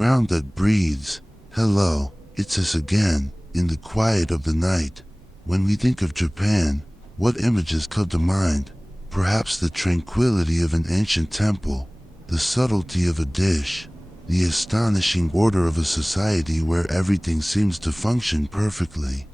ground that breathes. Hello, it's us again, in the quiet of the night. When we think of Japan, what images come to mind? Perhaps the tranquility of an ancient temple, the subtlety of a dish, the astonishing order of a society where everything seems to function perfectly.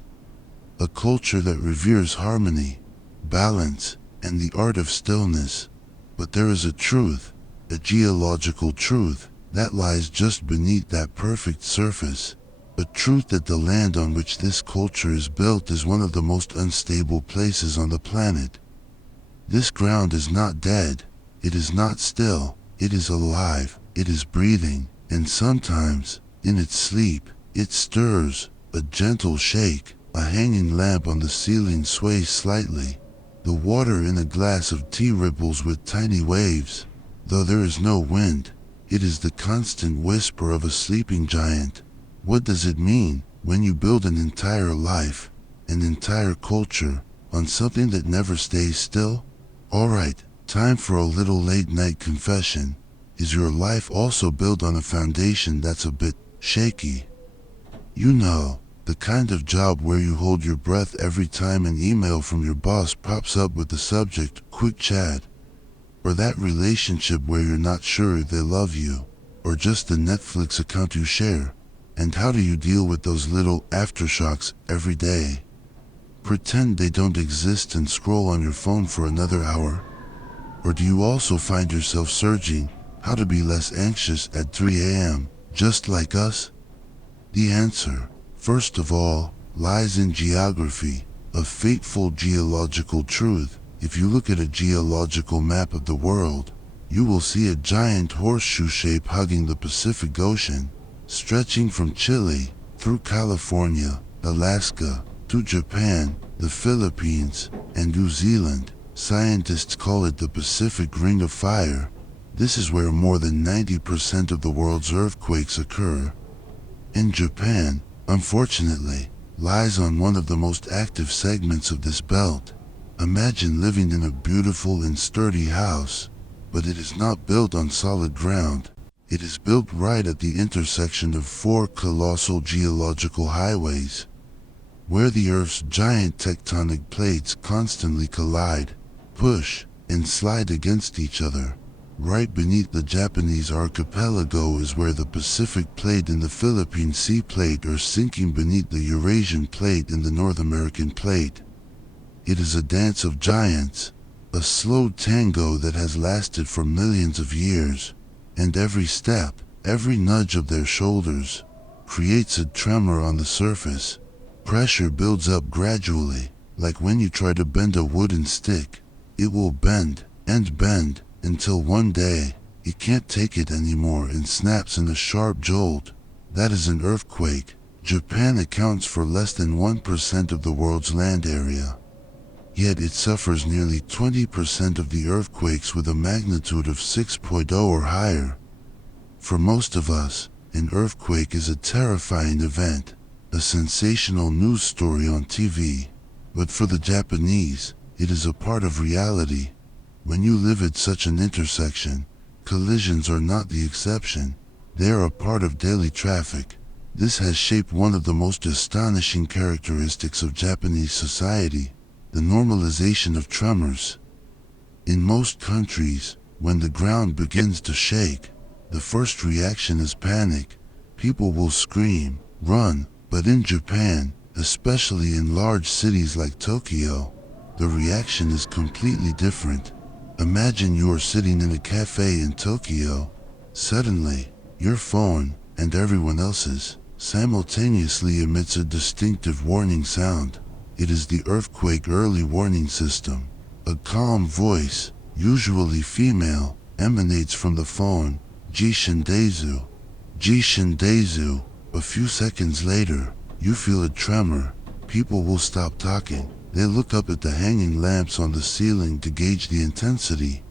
A culture that reveres harmony, balance, and the art of stillness. But there is a truth, a geological truth, that lies just beneath that perfect surface. A truth that the land on which this culture is built is one of the most unstable places on the planet. This ground is not dead, it is not still, it is alive, it is breathing, and sometimes, in its sleep, it stirs. A gentle shake, a hanging lamp on the ceiling sways slightly. The water in a glass of tea ripples with tiny waves. Though there is no wind, it is the constant whisper of a sleeping giant. What does it mean when you build an entire life, an entire culture, on something that never stays still? Alright, time for a little late-night confession. Is your life also built on a foundation that's a bit shaky? You know, the kind of job where you hold your breath every time an email from your boss pops up with the subject, quick chat. Or that relationship where you're not sure if they love you, or just the Netflix account you share. And how do you deal with those little aftershocks every day? Pretend they don't exist and scroll on your phone for another hour? Or do you also find yourself searching how to be less anxious at 3 a.m., just like us? The answer, first of all, lies in geography, a fateful geological truth. If you look at a geological map of the world, you will see a giant horseshoe shape hugging the Pacific Ocean, stretching from Chile, through California, Alaska, to Japan, the Philippines, and New Zealand. Scientists call it the Pacific Ring of Fire. This is where more than 90% of the world's earthquakes occur. And Japan, unfortunately, lies on one of the most active segments of this belt. Imagine living in a beautiful and sturdy house, but it is not built on solid ground. It is built right at the intersection of 4 colossal geological highways, where the Earth's giant tectonic plates constantly collide, push, and slide against each other. Right beneath the Japanese archipelago is where the Pacific Plate and the Philippine Sea Plate are sinking beneath the Eurasian Plate and the North American Plate. It is a dance of giants, a slow tango that has lasted for millions of years, and every step, every nudge of their shoulders, creates a tremor on the surface. Pressure builds up gradually, like when you try to bend a wooden stick. It will bend, until one day, it can't take it anymore and snaps in a sharp jolt. That is an earthquake. Japan accounts for less than 1% of the world's land area. Yet it suffers nearly 20% of the earthquakes with a magnitude of 6.0 or higher. For most of us, an earthquake is a terrifying event, a sensational news story on TV. But for the Japanese, it is a part of reality. When you live at such an intersection, collisions are not the exception. They are a part of daily traffic. This has shaped one of the most astonishing characteristics of Japanese society, the normalization of tremors. In most countries, when the ground begins to shake, the first reaction is panic. People will scream, run, but in Japan, especially in large cities like Tokyo, the reaction is completely different. Imagine you are sitting in a cafe in Tokyo. Suddenly, your phone, and everyone else's, simultaneously emits a distinctive warning sound. It is the earthquake early warning system. A calm voice, usually female, emanates from the phone. Jishindezu. Jishindezu. A few seconds later, you feel a tremor. People will stop talking. They look up at the hanging lamps on the ceiling to gauge the intensity.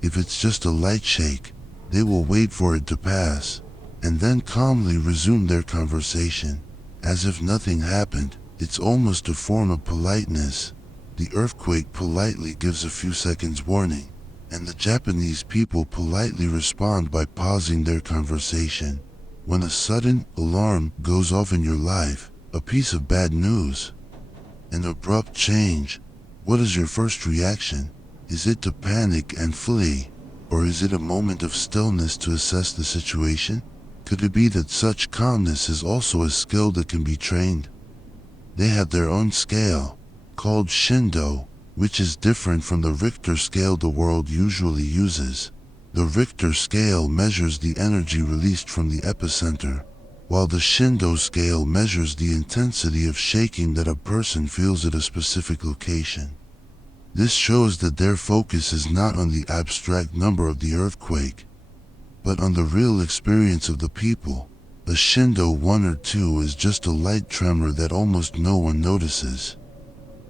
If it's just a light shake, they will wait for it to pass, and then calmly resume their conversation, as if nothing happened. It's almost a form of politeness. The earthquake politely gives a few seconds warning, and the Japanese people politely respond by pausing their conversation. When a sudden alarm goes off in your life, a piece of bad news, an abrupt change, what is your first reaction? Is it to panic and flee? Or is it a moment of stillness to assess the situation? Could it be that such calmness is also a skill that can be trained? They have their own scale, called Shindo, which is different from the Richter scale the world usually uses. The Richter scale measures the energy released from the epicenter, while the Shindo scale measures the intensity of shaking that a person feels at a specific location. This shows that their focus is not on the abstract number of the earthquake, but on the real experience of the people. A Shindo 1 or 2 is just a light tremor that almost no one notices.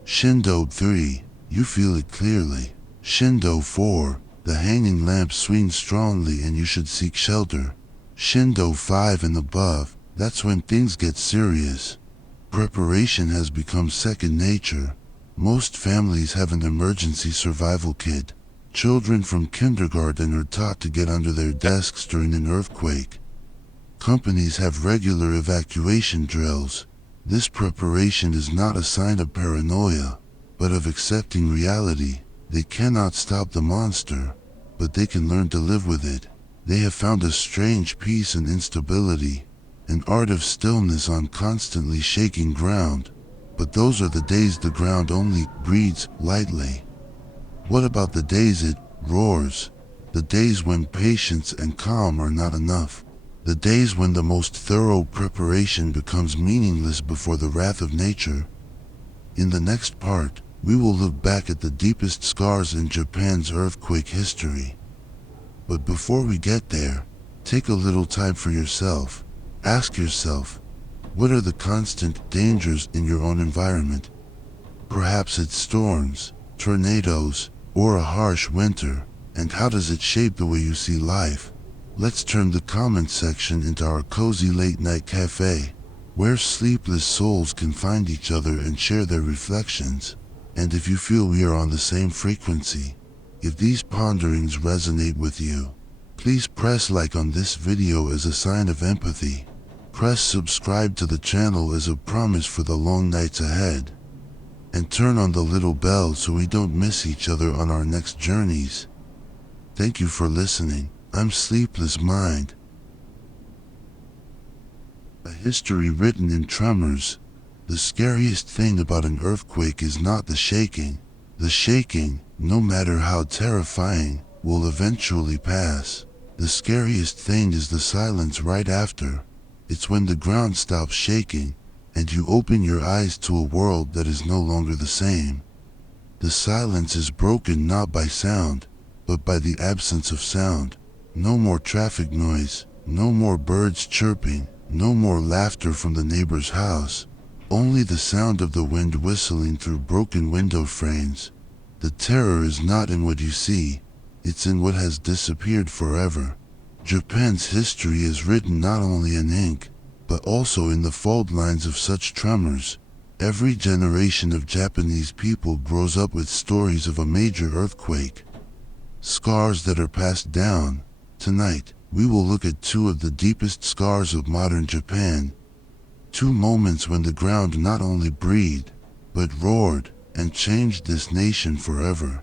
Shindo 3, you feel it clearly. Shindo 4, the hanging lamp swings strongly and you should seek shelter. Shindo 5 and above, that's when things get serious. Preparation has become second nature. Most families have an emergency survival kit. Children from kindergarten are taught to get under their desks during an earthquake. Companies have regular evacuation drills. This preparation is not a sign of paranoia, but of accepting reality. They cannot stop the monster, but they can learn to live with it. They have found a strange peace in instability, an art of stillness on constantly shaking ground. But those are the days the ground only breathes lightly. What about the days it roars? The days when patience and calm are not enough. The days when the most thorough preparation becomes meaningless before the wrath of nature. In the next part, we will look back at the deepest scars in Japan's earthquake history. But before we get there, take a little time for yourself. Ask yourself, what are the constant dangers in your own environment? Perhaps it's storms, tornadoes, or a harsh winter, and how does it shape the way you see life? Let's turn the comment section into our cozy late-night cafe, where sleepless souls can find each other and share their reflections. And if you feel we are on the same frequency, if these ponderings resonate with you, please press like on this video as a sign of empathy. Press subscribe to the channel as a promise for the long nights ahead. And turn on the little bell so we don't miss each other on our next journeys. Thank you for listening. I'm Sleepless Mind. A history written in Tremors. The scariest thing about an earthquake is not the shaking. The shaking, no matter how terrifying, will eventually pass. The scariest thing is the silence right after. It's when the ground stops shaking, and you open your eyes to a world that is no longer the same. The silence is broken not by sound, but by the absence of sound. No more traffic noise, no more birds chirping, no more laughter from the neighbor's house. Only the sound of the wind whistling through broken window frames. The terror is not in what you see, it's in what has disappeared forever. Japan's history is written not only in ink, but also in the fault lines of such tremors. Every generation of Japanese people grows up with stories of a major earthquake, scars that are passed down. Tonight, we will look at two of the deepest scars of modern Japan. Two moments when the ground not only breathed, but roared and changed this nation forever.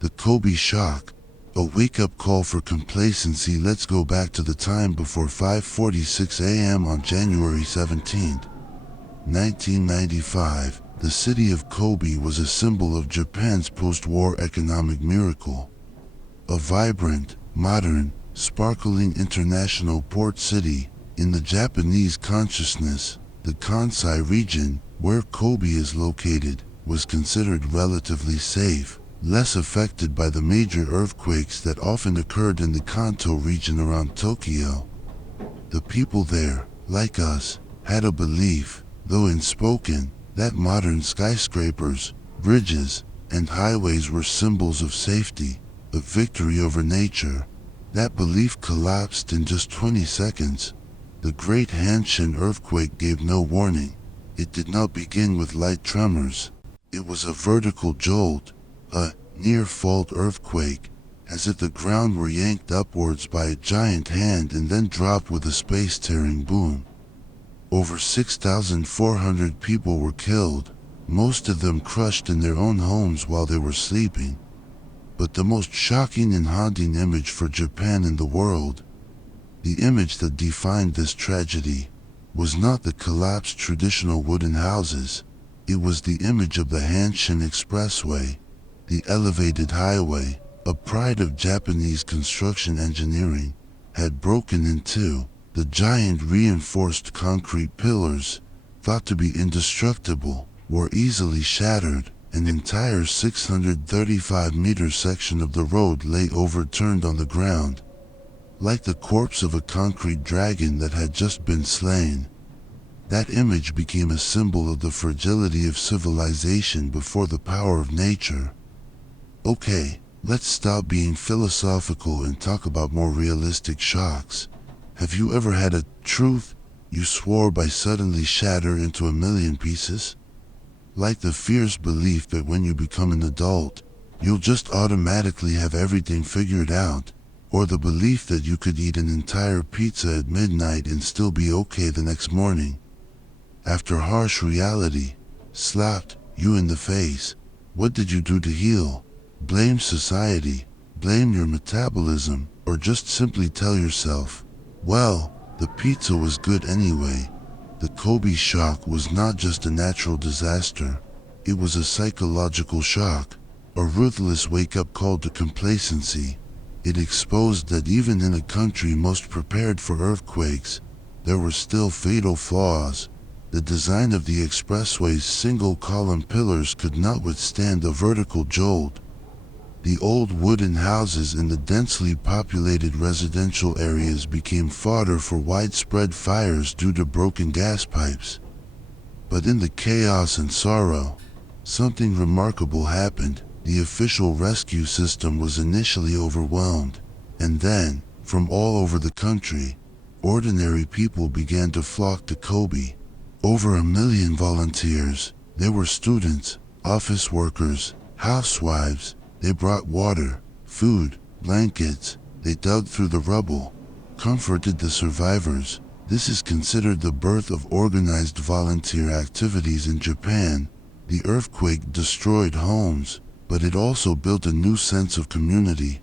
The Kobe shock, a wake-up call for complacency. Let's go back to the time before 5:46 a.m. on January 17, 1995. The city of Kobe was a symbol of Japan's post-war economic miracle. A vibrant, modern, sparkling international port city. In the Japanese consciousness, the Kansai region, where Kobe is located, was considered relatively safe, less affected by the major earthquakes that often occurred in the Kanto region around Tokyo. The people there, like us, had a belief, though unspoken, that modern skyscrapers, bridges, and highways were symbols of safety, of victory over nature. That belief collapsed in just 20 seconds. The Great Hanshin earthquake gave no warning. It did not begin with light tremors. It was a vertical jolt, a near-fault earthquake, as if the ground were yanked upwards by a giant hand and then dropped with a space-tearing boom. Over 6,400 people were killed, most of them crushed in their own homes while they were sleeping. But the most shocking and haunting image for Japan and the world, the image that defined this tragedy, was not the collapsed traditional wooden houses. It was the image of the Hanshin Expressway, the elevated highway, a pride of Japanese construction engineering, had broken in two. The giant reinforced concrete pillars, thought to be indestructible, were easily shattered. An entire 635-meter section of the road lay overturned on the ground, like the corpse of a concrete dragon that had just been slain. That image became a symbol of the fragility of civilization before the power of nature. Okay, let's stop being philosophical and talk about more realistic shocks. Have you ever had a truth you swore by suddenly shatter into a million pieces? Like the fierce belief that when you become an adult, you'll just automatically have everything figured out, or the belief that you could eat an entire pizza at midnight and still be okay the next morning. After harsh reality slapped you in the face, what did you do to heal? Blame society, blame your metabolism, or just simply tell yourself, well, the pizza was good anyway. The Kobe shock was not just a natural disaster, it was a psychological shock, a ruthless wake-up call to complacency. It exposed that even in a country most prepared for earthquakes, there were still fatal flaws. The design of the expressway's single-column pillars could not withstand a vertical jolt. The old wooden houses in the densely populated residential areas became fodder for widespread fires due to broken gas pipes. But in the chaos and sorrow, something remarkable happened. The official rescue system was initially overwhelmed, and then, from all over the country, ordinary people began to flock to Kobe. Over 1 million volunteers. They were students, office workers, housewives. They brought water, food, blankets. They dug through the rubble, comforted the survivors. This is considered the birth of organized volunteer activities in Japan. The earthquake destroyed homes, but it also built a new sense of community.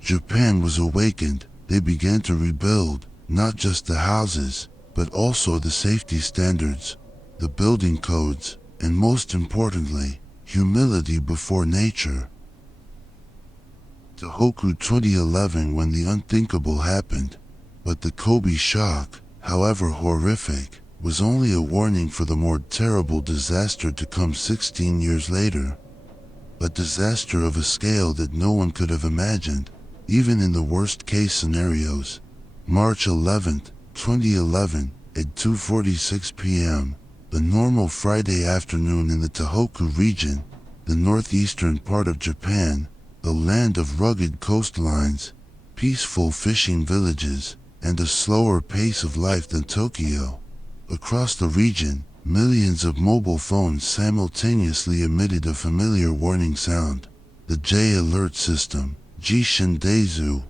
Japan was awakened. They began to rebuild, not just the houses, but also the safety standards, the building codes, and most importantly, humility before nature. Tohoku 2011, when the unthinkable happened, but the Kobe shock, however horrific, was only a warning for the more terrible disaster to come 16 years later. A disaster of a scale that no one could have imagined, even in the worst-case scenarios. March 11, 2011, at 2:46 p.m., a normal Friday afternoon in the Tohoku region, the northeastern part of Japan, the land of rugged coastlines, peaceful fishing villages, and a slower pace of life than Tokyo. Across the region, millions of mobile phones simultaneously emitted a familiar warning sound. The J alert system, Jishindezu.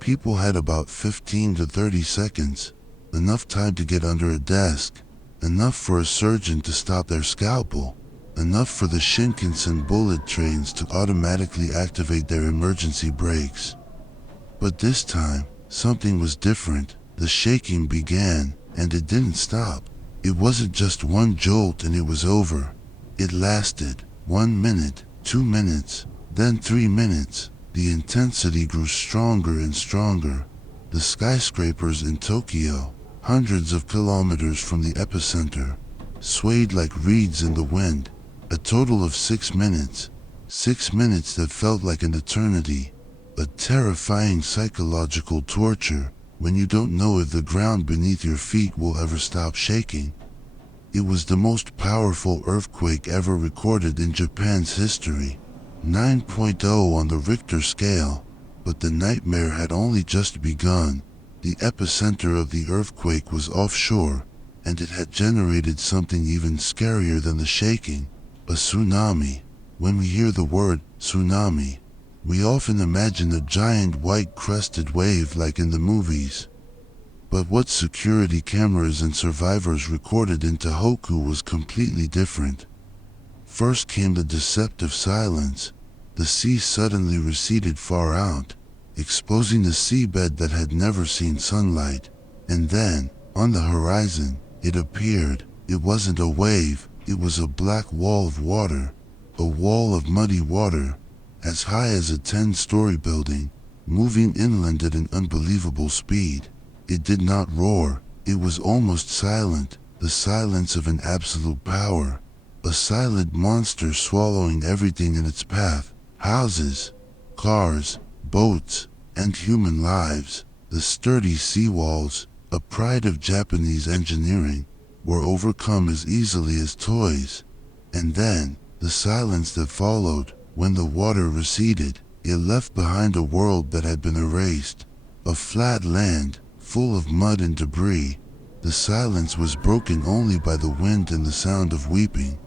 People had about 15 to 30 seconds, enough time to get under a desk, enough for a surgeon to stop their scalpel, enough for the Shinkansen bullet trains to automatically activate their emergency brakes. But this time, something was different. The shaking began, and it didn't stop. It wasn't just one jolt and it was over. It lasted 1 minute, 2 minutes, then 3 minutes. The intensity grew stronger and stronger. The skyscrapers in Tokyo, hundreds of kilometers from the epicenter, swayed like reeds in the wind. A total of 6 minutes. 6 minutes that felt like an eternity. A terrifying psychological torture when you don't know if the ground beneath your feet will ever stop shaking. It was the most powerful earthquake ever recorded in Japan's history. 9.0 on the Richter scale, but the nightmare had only just begun. The epicenter of the earthquake was offshore, and it had generated something even scarier than the shaking, a tsunami. When we hear the word tsunami, We often imagine a giant white-crested wave like in the movies. But what security cameras and survivors recorded in Tohoku was completely different. First came the deceptive silence. The sea suddenly receded far out, exposing a seabed that had never seen sunlight. And then, on the horizon, it appeared. It wasn't a wave, it was a black wall of water. A wall of muddy water, as high as a 10-story building, moving inland at an unbelievable speed. It did not roar, it was almost silent, the silence of an absolute power. A silent monster swallowing everything in its path. Houses, cars, boats, and human lives. The sturdy seawalls, a pride of Japanese engineering, were overcome as easily as toys. And then, the silence that followed. When the water receded, it left behind a world that had been erased. A flat land, full of mud and debris. The silence was broken only by the wind and the sound of weeping.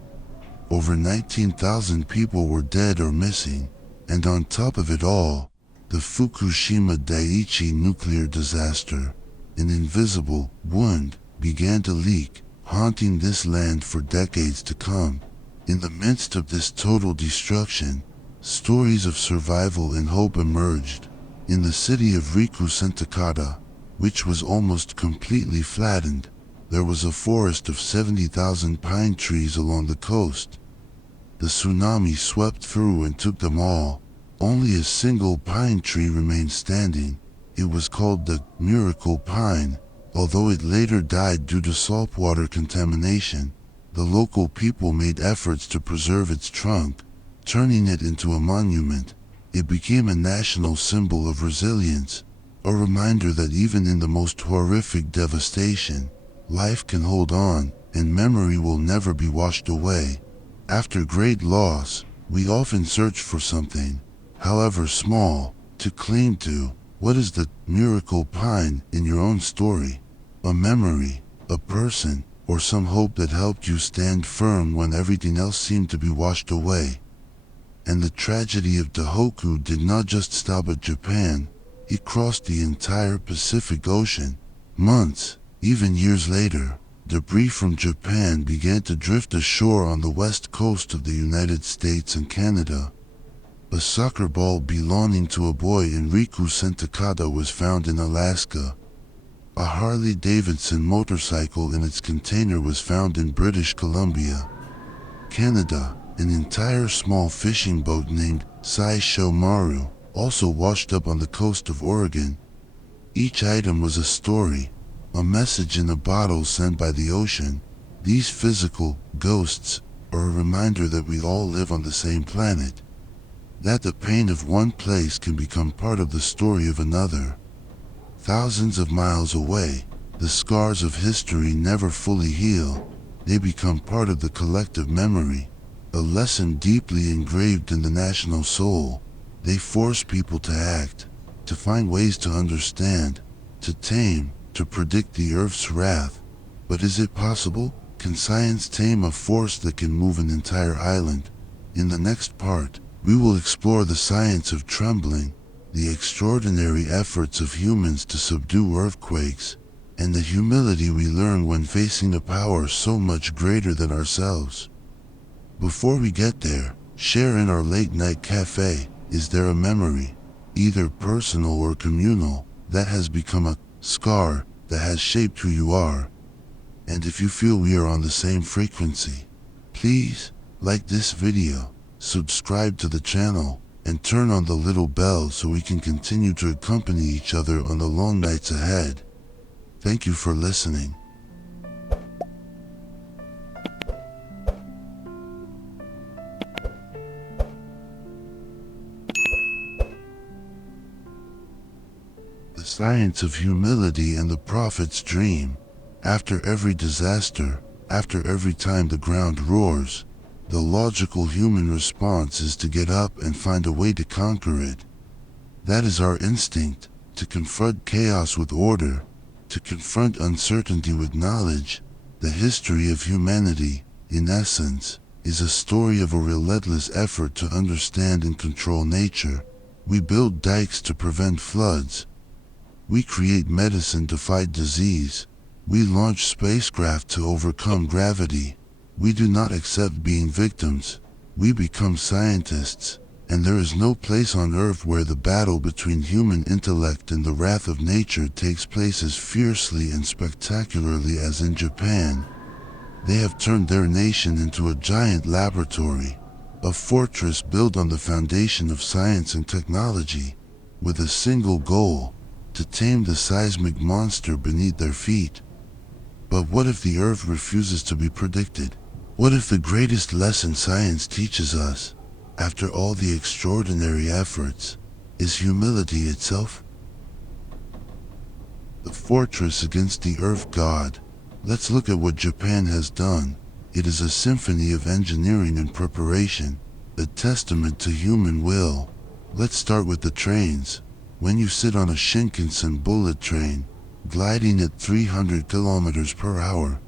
Over 19,000 people were dead or missing, and on top of it all, the Fukushima Daiichi nuclear disaster, an invisible wound, began to leak, haunting this land for decades to come. In the midst of this total destruction, stories of survival and hope emerged. In the city of Rikusentakata, which was almost completely flattened, there was a forest of 70,000 pine trees along the coast. The tsunami swept through and took them all. Only a single pine tree remained standing. It was called the Miracle Pine, although it later died due to saltwater contamination. The local people made efforts to preserve its trunk, turning it into a monument. It became a national symbol of resilience, a reminder that even in the most horrific devastation, life can hold on, and memory will never be washed away. After great loss, we often search for something, however small, to cling to. What is the miracle pine in your own story? A memory, a person, or some hope that helped you stand firm when everything else seemed to be washed away. And the tragedy of Tohoku did not just stop at Japan, it crossed the entire Pacific Ocean. Months, even years later, debris from Japan began to drift ashore on the west coast of the United States and Canada. A soccer ball belonging to a boy in Rikusentakata was found in Alaska. A Harley-Davidson motorcycle in its container was found in British Columbia. Canada, an entire small fishing boat named Saisho Maru, also washed up on the coast of Oregon. Each item was a story, a message in a bottle sent by the ocean. These physical ghosts are a reminder that we all live on the same planet, that the pain of one place can become part of the story of another. Thousands of miles away, the scars of history never fully heal. They become part of the collective memory, a lesson deeply engraved in the national soul. They force people to act, to find ways to understand, to tame, to predict the Earth's wrath. But is it possible? Can science tame a force that can move an entire island? In the next part, we will explore the science of trembling, the extraordinary efforts of humans to subdue earthquakes, and the humility we learn when facing a power so much greater than ourselves. Before we get there, share in our late-night cafe. Is there a memory, either personal or communal, that has become a scar that has shaped who you are? And if you feel we are on the same frequency, please like this video, subscribe to the channel, and turn on the little bell so we can continue to accompany each other on the long nights ahead. Thank you for listening. The science of humility and the prophet's dream. After every disaster, after every time the ground roars, the logical human response is to get up and find a way to conquer it. That is our instinct, to confront chaos with order, to confront uncertainty with knowledge. The history of humanity, in essence, is a story of a relentless effort to understand and control nature. We build dikes to prevent floods. We create medicine to fight disease. We launch spacecraft to overcome gravity. We do not accept being victims. We become scientists. And there is no place on Earth where the battle between human intellect and the wrath of nature takes place as fiercely and spectacularly as in Japan. They have turned their nation into a giant laboratory, a fortress built on the foundation of science and technology, with a single goal: to tame the seismic monster beneath their feet. But what if the Earth refuses to be predicted? What if the greatest lesson science teaches us, after all the extraordinary efforts, is humility itself? The fortress against the Earth God. Let's look at what Japan has done. It is a symphony of engineering and preparation, a testament to human will. Let's start with the trains. When you sit on a Shinkansen bullet train, gliding at 300 kilometers per hour,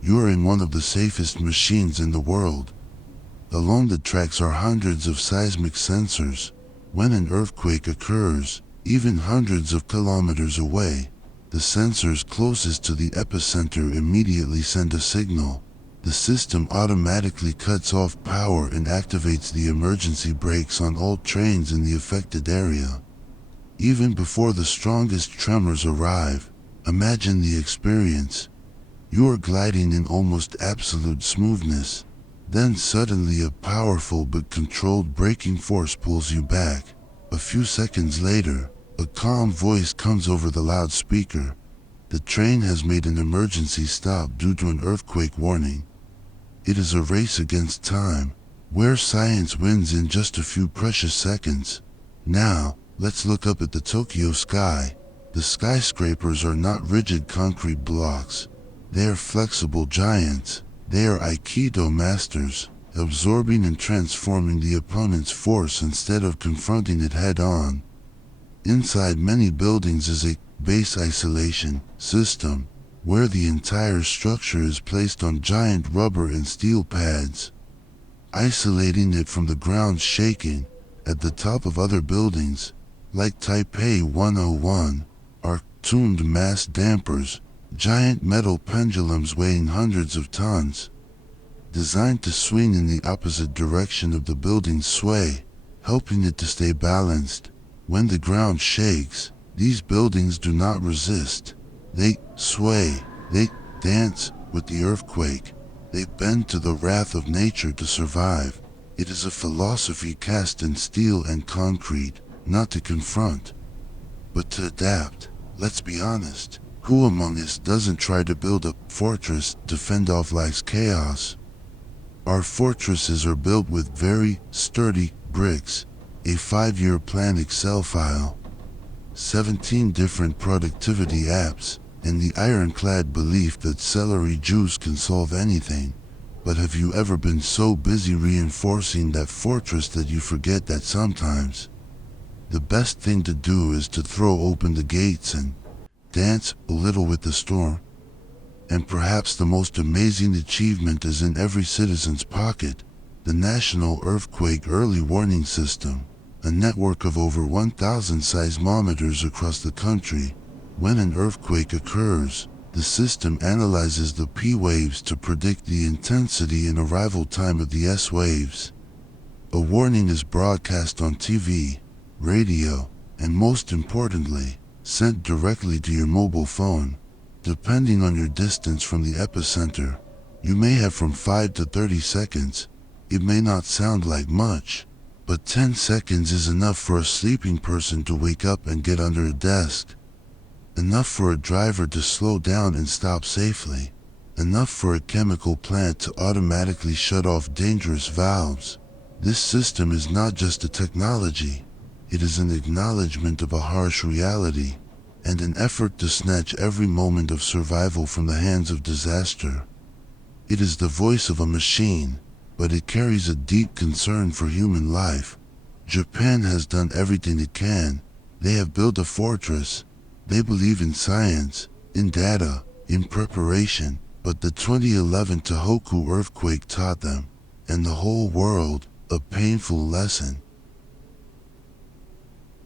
you are in one of the safest machines in the world. Along the tracks are hundreds of seismic sensors. When an earthquake occurs, even hundreds of kilometers away, the sensors closest to the epicenter immediately send a signal. The system automatically cuts off power and activates the emergency brakes on all trains in the affected area. Even before the strongest tremors arrive, imagine the experience. You are gliding in almost absolute smoothness. Then suddenly a powerful but controlled braking force pulls you back. A few seconds later, a calm voice comes over the loudspeaker. The train has made an emergency stop due to an earthquake warning. It is a race against time, where science wins in just a few precious seconds. Now, let's look up at the Tokyo sky. The skyscrapers are not rigid concrete blocks. They are flexible giants. They are Aikido masters, absorbing and transforming the opponent's force instead of confronting it head-on. Inside many buildings is a base isolation system, where the entire structure is placed on giant rubber and steel pads, isolating it from the ground shaking. At the top of other buildings, like Taipei 101, are tuned mass dampers, giant metal pendulums weighing hundreds of tons, designed to swing in the opposite direction of the building's sway, helping it to stay balanced. When the ground shakes, these buildings do not resist. They sway, they dance with the earthquake. They bend to the wrath of nature to survive. It is a philosophy cast in steel and concrete, not to confront, but to adapt. Let's be honest. Who among us doesn't try to build a fortress to fend off life's chaos? Our fortresses are built with very sturdy bricks, a 5-year plan Excel file, 17 different productivity apps, and the ironclad belief that celery juice can solve anything. But have you ever been so busy reinforcing that fortress that you forget that sometimes the best thing to do is to throw open the gates and dance a little with the storm? And perhaps the most amazing achievement is in every citizen's pocket: the National Earthquake Early Warning System, a network of over 1,000 seismometers across the country. When an earthquake occurs, the system analyzes the P waves to predict the intensity and arrival time of the S waves. A warning is broadcast on TV, radio, and most importantly, sent directly to your mobile phone. Depending on your distance from the epicenter, you may have from 5 to 30 seconds. It may not sound like much, but 10 seconds is enough for a sleeping person to wake up and get under a desk. Enough for a driver to slow down and stop safely. Enough for a chemical plant to automatically shut off dangerous valves. This system is not just a technology. It is an acknowledgement of a harsh reality, and an effort to snatch every moment of survival from the hands of disaster. It is the voice of a machine, but it carries a deep concern for human life. Japan has done everything it can. They have built a fortress. They believe in science, in data, in preparation, but the 2011 Tohoku earthquake taught them, and the whole world, a painful lesson.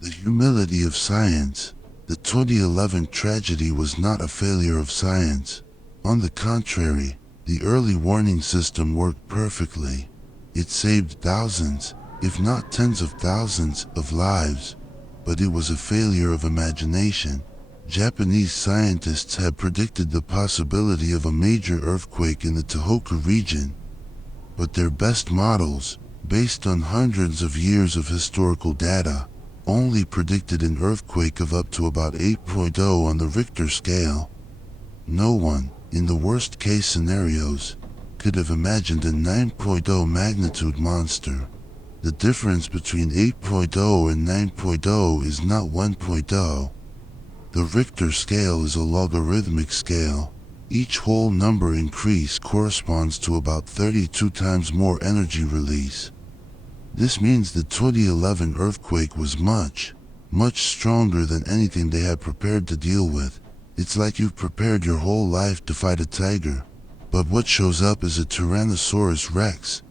The humility of science. The 2011 tragedy was not a failure of science. On the contrary, the early warning system worked perfectly. It saved thousands, if not tens of thousands, of lives. But it was a failure of imagination. Japanese scientists had predicted the possibility of a major earthquake in the Tohoku region. But their best models, based on hundreds of years of historical data, only predicted an earthquake of up to about 8.0 on the Richter scale. No one, in the worst-case scenarios, could have imagined a 9.0 magnitude monster. The difference between 8.0 and 9.0 is not 1.0. The Richter scale is a logarithmic scale. Each whole number increase corresponds to about 32 times more energy release. This means the 2011 earthquake was much stronger than anything they had prepared to deal with. It's like you've prepared your whole life to fight a tiger, but what shows up is a Tyrannosaurus Rex.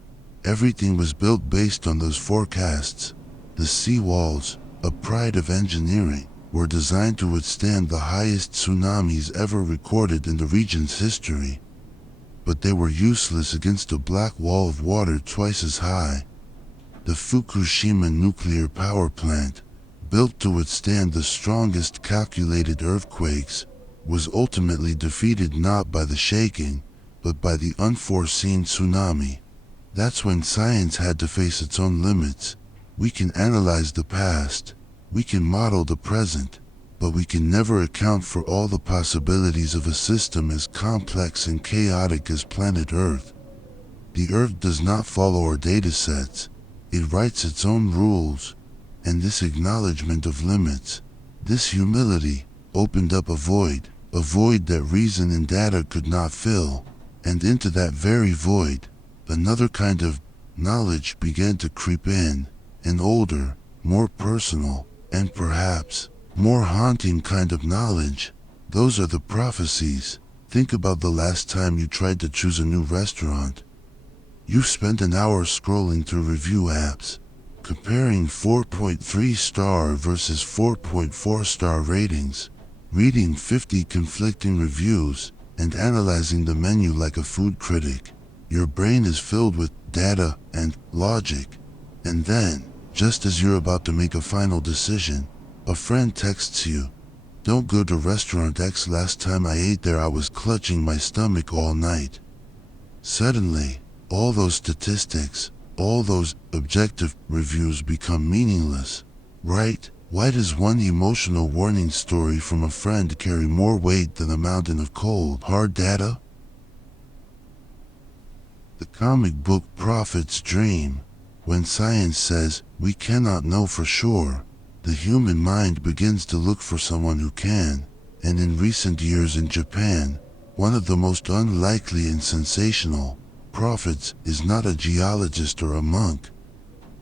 Everything was built based on those forecasts. The seawalls, a pride of engineering, were designed to withstand the highest tsunamis ever recorded in the region's history. But they were useless against a black wall of water twice as high. The Fukushima nuclear power plant, built to withstand the strongest calculated earthquakes, was ultimately defeated not by the shaking, but by the unforeseen tsunami. That's when science had to face its own limits. We can analyze the past, we can model the present, but we can never account for all the possibilities of a system as complex and chaotic as planet Earth. The Earth does not follow our datasets. It writes its own rules, and this acknowledgement of limits, this humility, opened up a void that reason and data could not fill, and into that very void, another kind of knowledge began to creep in, an older, more personal, and perhaps more haunting kind of knowledge. Those are the prophecies. Think about the last time you tried to choose a new restaurant. You spent an hour scrolling through review apps, comparing 4.3 star versus 4.4 star ratings, reading 50 conflicting reviews, and analyzing the menu like a food critic. Your brain is filled with data and logic. And then, just as you're about to make a final decision, a friend texts you, "Don't go to restaurant X, last time I ate there I was clutching my stomach all night." Suddenly, all those statistics, all those objective reviews become meaningless, right? Why does one emotional warning story from a friend carry more weight than a mountain of cold, hard data? The comic book prophet's dream. When science says, we cannot know for sure, the human mind begins to look for someone who can, and in recent years in Japan, one of the most unlikely and sensational prophets is not a geologist or a monk.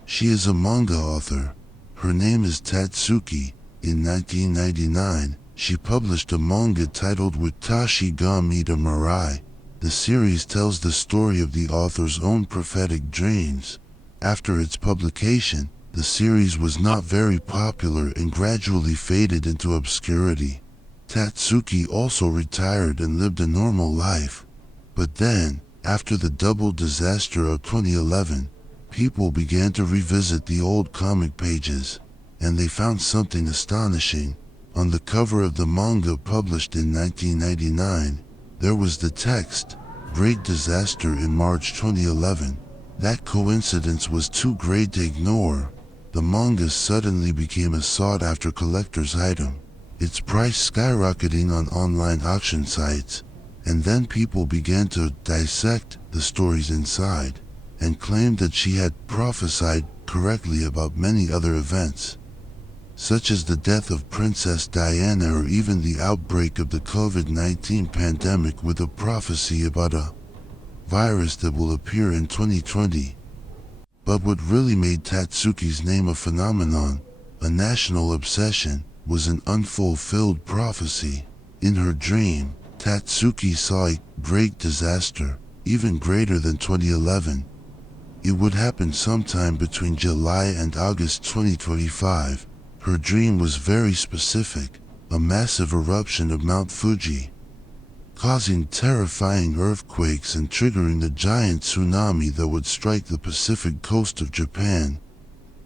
She is a manga author. Her name is Tatsuki. In 1999, she published a manga titled Watashi ga Mita Mirai. The series tells the story of the author's own prophetic dreams. After its publication, the series was not very popular and gradually faded into obscurity. Tatsuki also retired and lived a normal life. But then, after the double disaster of 2011, people began to revisit the old comic pages, and they found something astonishing. On the cover of the manga published in 1999, there was the text, "Great Disaster in March 2011. That coincidence was too great to ignore. The manga suddenly became a sought-after collector's item, its price skyrocketing on online auction sites. And then people began to dissect the stories inside, and claimed that she had prophesied correctly about many other events, such as the death of Princess Diana or even the outbreak of the COVID-19 pandemic, with a prophecy about a virus that will appear in 2020. But what really made Tatsuki's name a phenomenon, a national obsession, was an unfulfilled prophecy. In her dream, Tatsuki saw a great disaster, even greater than 2011. It would happen sometime between July and August 2025. Her dream was very specific, a massive eruption of Mount Fuji, causing terrifying earthquakes and triggering a giant tsunami that would strike the Pacific coast of Japan.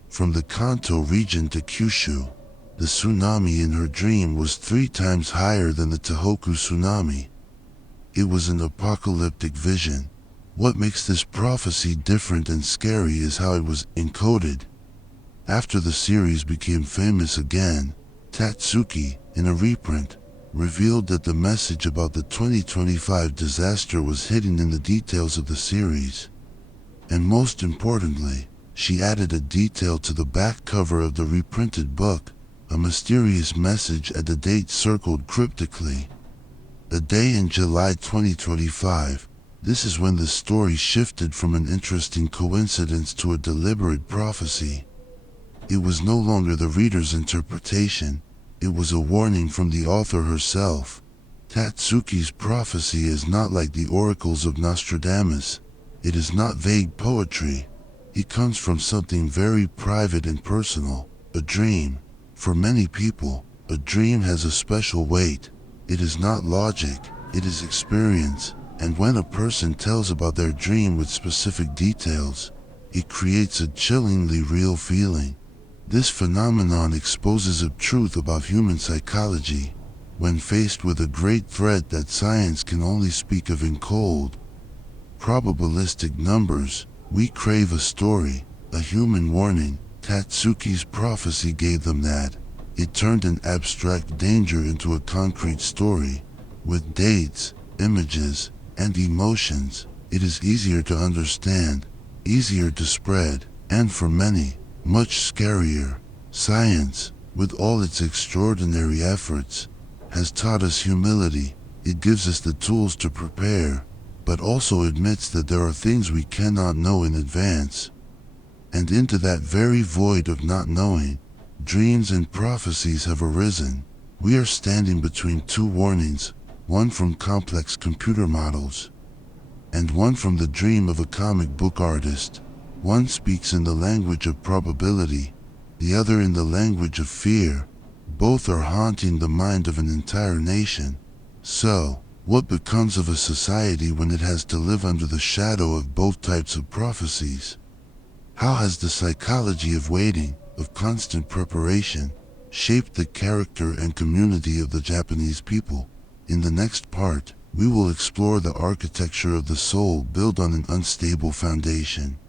From the Kanto region to Kyushu, the tsunami in her dream was 3 times higher than the Tohoku tsunami. It was an apocalyptic vision. What makes this prophecy different and scary is how it was encoded. After the series became famous again, Tatsuki, in a reprint, revealed that the message about the 2025 disaster was hidden in the details of the series. And most importantly, she added a detail to the back cover of the reprinted book, a mysterious message at the date circled cryptically. A day in July 2025. This is when the story shifted from an interesting coincidence to a deliberate prophecy. It was no longer the reader's interpretation, it was a warning from the author herself. Tatsuki's prophecy is not like the oracles of Nostradamus. It is not vague poetry. It comes from something very private and personal, a dream. For many people, a dream has a special weight. It is not logic, it is experience. And when a person tells about their dream with specific details, it creates a chillingly real feeling. This phenomenon exposes a truth about human psychology. When faced with a great threat that science can only speak of in cold, probabilistic numbers, we crave a story, a human warning. Tatsuki's prophecy gave them that. It turned an abstract danger into a concrete story, with dates, images, and emotions. It is easier to understand, easier to spread, and for many, much scarier. Science, with all its extraordinary efforts, has taught us humility. It gives us the tools to prepare, but also admits that there are things we cannot know in advance. And into that very void of not knowing, dreams and prophecies have arisen. We are standing between 2 warnings, one from complex computer models, and one from the dream of a comic book artist. One speaks in the language of probability, the other in the language of fear. Both are haunting the mind of an entire nation. So, what becomes of a society when it has to live under the shadow of both types of prophecies? How has the psychology of waiting, of constant preparation, shaped the character and community of the Japanese people? In the next part, we will explore the architecture of the soul built on an unstable foundation.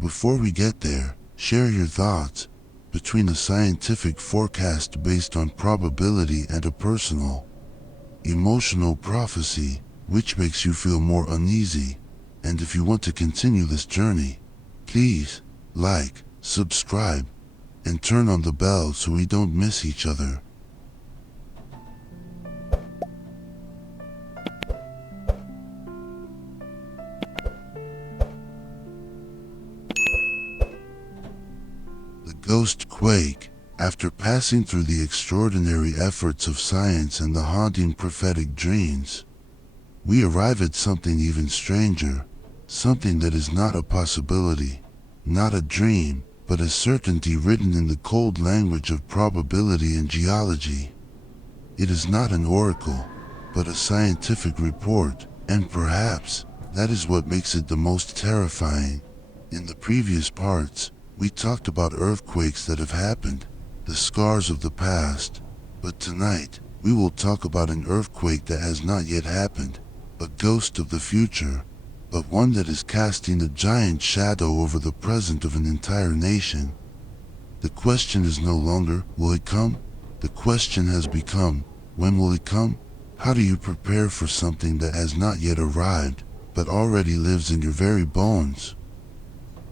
Before we get there, share your thoughts. Between a scientific forecast based on probability and a personal, emotional prophecy, which makes you feel more uneasy? And if you want to continue this journey, please like, subscribe, and turn on the bell so we don't miss each other. The Ghost Quake. After passing through the extraordinary efforts of science and the haunting prophetic dreams, we arrive at something even stranger, something that is not a possibility, not a dream, but a certainty written in the cold language of probability and geology. It is not an oracle, but a scientific report, and perhaps that is what makes it the most terrifying. In the previous parts, we talked about earthquakes that have happened, the scars of the past, but tonight, we will talk about an earthquake that has not yet happened, a ghost of the future, but one that is casting a giant shadow over the present of an entire nation. The question is no longer, will it come? The question has become, when will it come? How do you prepare for something that has not yet arrived, but already lives in your very bones?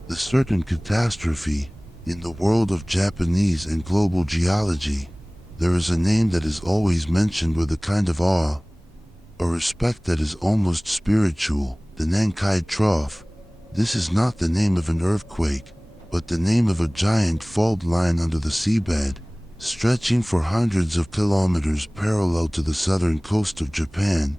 The certain catastrophe. In the world of Japanese and global geology, there is a name that is always mentioned with a kind of awe, a respect that is almost spiritual, the Nankai Trough. This is not the name of an earthquake, but the name of a giant fault line under the seabed, stretching for hundreds of kilometers parallel to the southern coast of Japan,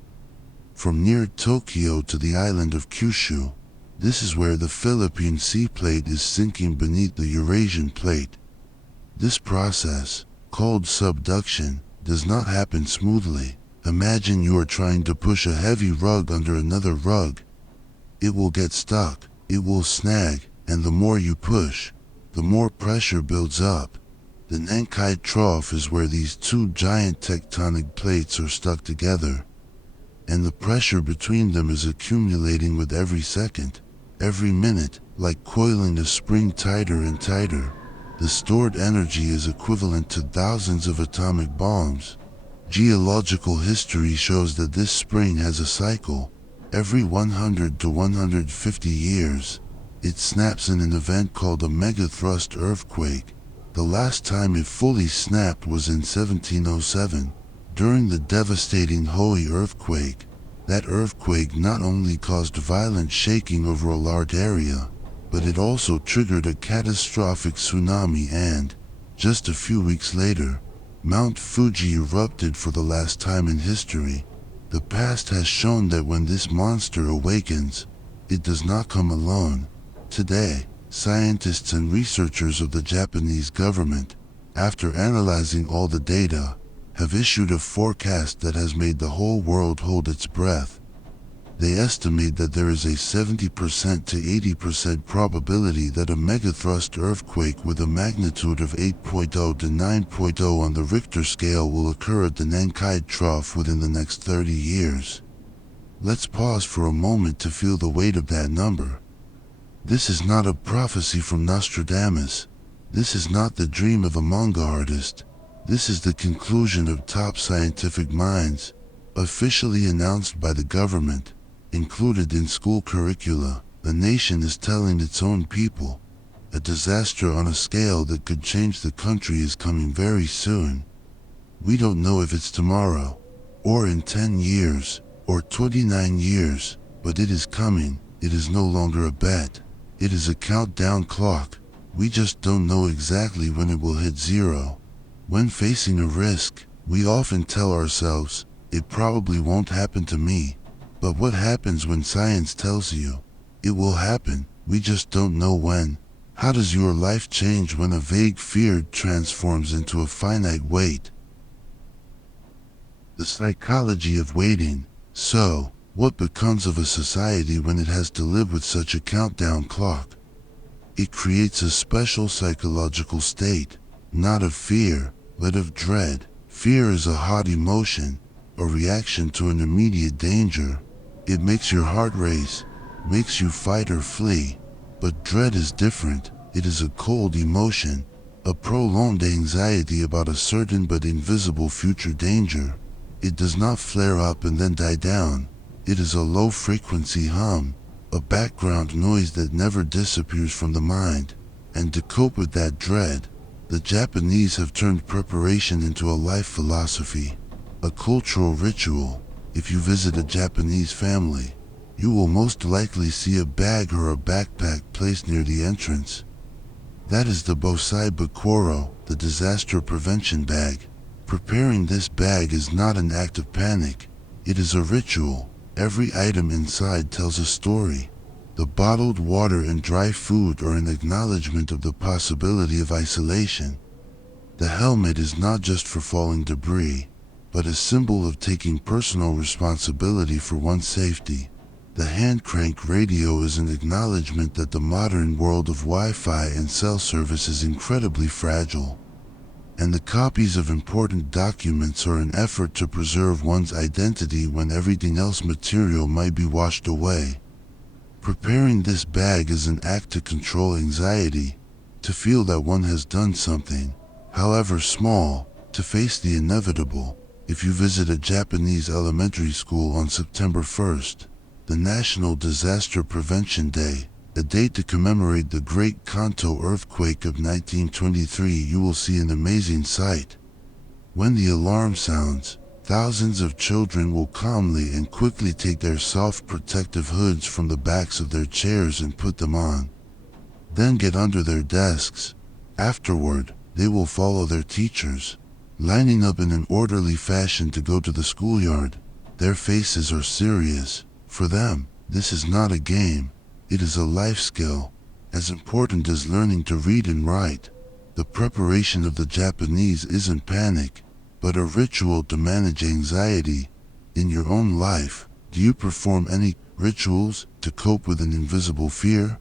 from near Tokyo to the island of Kyushu. This is where the Philippine Sea Plate is sinking beneath the Eurasian Plate. This process, called subduction, does not happen smoothly. Imagine you are trying to push a heavy rug under another rug. It will get stuck, it will snag, and the more you push, the more pressure builds up. The Nankai Trough is where these two giant tectonic plates are stuck together, and the pressure between them is accumulating with every second, every minute, like coiling a spring tighter and tighter. The stored energy is equivalent to thousands of atomic bombs. Geological history shows that this spring has a cycle. Every 100 to 150 years, it snaps in an event called a megathrust earthquake. The last time it fully snapped was in 1707, during the devastating Hoi earthquake. That earthquake not only caused violent shaking over a large area, but it also triggered a catastrophic tsunami and, just a few weeks later, Mount Fuji erupted for the last time in history. The past has shown that when this monster awakens, it does not come alone. Today, scientists and researchers of the Japanese government, after analyzing all the data, have issued a forecast that has made the whole world hold its breath. They estimate that there is a 70% to 80% probability that a megathrust earthquake with a magnitude of 8.0 to 9.0 on the Richter scale will occur at the Nankai Trough within the next 30 years. Let's pause for a moment to feel the weight of that number. This is not a prophecy from Nostradamus. This is not the dream of a manga artist. This is the conclusion of top scientific minds, officially announced by the government, included in school curricula. The nation is telling its own people, a disaster on a scale that could change the country is coming very soon. We don't know if it's tomorrow, or in 10 years, or 29 years, but it is coming. It is no longer a bet. It is a countdown clock. We just don't know exactly when it will hit zero. When facing a risk, we often tell ourselves, it probably won't happen to me. But what happens when science tells you, it will happen, we just don't know when? How does your life change when a vague fear transforms into a finite weight? The psychology of waiting. So, what becomes of a society when it has to live with such a countdown clock? It creates a special psychological state, not of fear, but of dread. Fear is a hot emotion, a reaction to an immediate danger. It makes your heart race, makes you fight or flee. But dread is different. It is a cold emotion, a prolonged anxiety about a certain but invisible future danger. It does not flare up and then die down. It is a low-frequency hum, a background noise that never disappears from the mind. And to cope with that dread, the Japanese have turned preparation into a life philosophy, a cultural ritual. If you visit a Japanese family, you will most likely see a bag or a backpack placed near the entrance. That is the Bosai Bakoro, the disaster prevention bag. Preparing this bag is not an act of panic. It is a ritual. Every item inside tells a story. The bottled water and dry food are an acknowledgement of the possibility of isolation. The helmet is not just for falling debris, but a symbol of taking personal responsibility for one's safety. The hand crank radio is an acknowledgement that the modern world of Wi-Fi and cell service is incredibly fragile. And the copies of important documents are an effort to preserve one's identity when everything else material might be washed away. Preparing this bag is an act to control anxiety, to feel that one has done something, however small, to face the inevitable. If you visit a Japanese elementary school on September 1st, the National Disaster Prevention Day, a date to commemorate the Great Kanto earthquake of 1923, you will see an amazing sight. When the alarm sounds, thousands of children will calmly and quickly take their soft protective hoods from the backs of their chairs and put them on. Then get under their desks. Afterward, they will follow their teachers, lining up in an orderly fashion to go to the schoolyard. Their faces are serious. For them, this is not a game. It is a life skill, as important as learning to read and write. The preparation of the Japanese isn't panic, but a ritual to manage anxiety. In your own life, do you perform any rituals to cope with an invisible fear?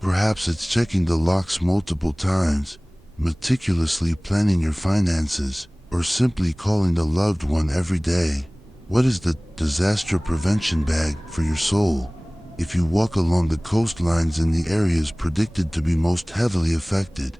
Perhaps it's checking the locks multiple times, meticulously planning your finances, or simply calling a loved one every day. What is the disaster prevention bag for your soul? If you walk along the coastlines in the areas predicted to be most heavily affected,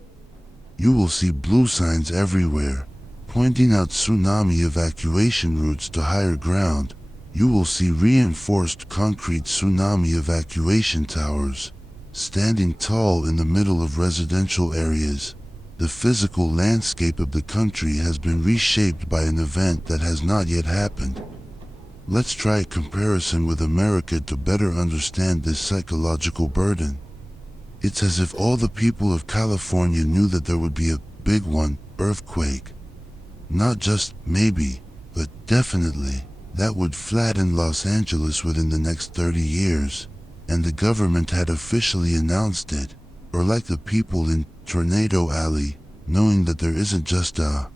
you will see blue signs everywhere, pointing out tsunami evacuation routes to higher ground. You will see reinforced concrete tsunami evacuation towers, standing tall in the middle of residential areas. The physical landscape of the country has been reshaped by an event that has not yet happened. Let's try a comparison with America to better understand this psychological burden. It's as if all the people of California knew that there would be a big one, earthquake. Not just maybe, but definitely, that would flatten Los Angeles within the next 30 years, and the government had officially announced it, or like the people in Tornado Alley, knowing that there isn't just a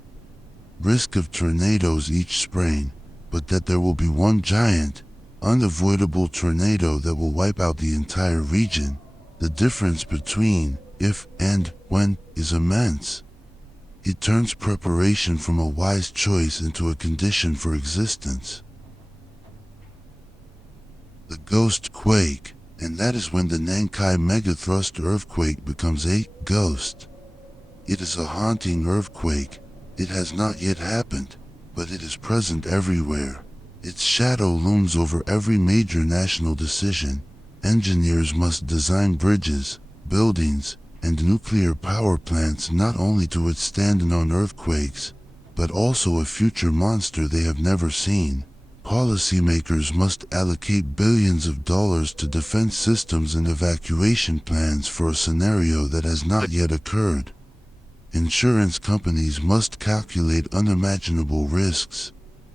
risk of tornadoes each spring, but that there will be one giant, unavoidable tornado that will wipe out the entire region. The difference between if and when is immense. It turns preparation from a wise choice into a condition for existence. The Ghost Quake, and that is when the Nankai megathrust earthquake becomes a ghost. It is a haunting earthquake. It has not yet happened, but it is present everywhere. Its shadow looms over every major national decision. Engineers must design bridges, buildings, and nuclear power plants not only to withstand non-earthquakes, but also a future monster they have never seen. Policymakers must allocate billions of dollars to defense systems and evacuation plans for a scenario that has not yet occurred. Insurance companies must calculate unimaginable risks,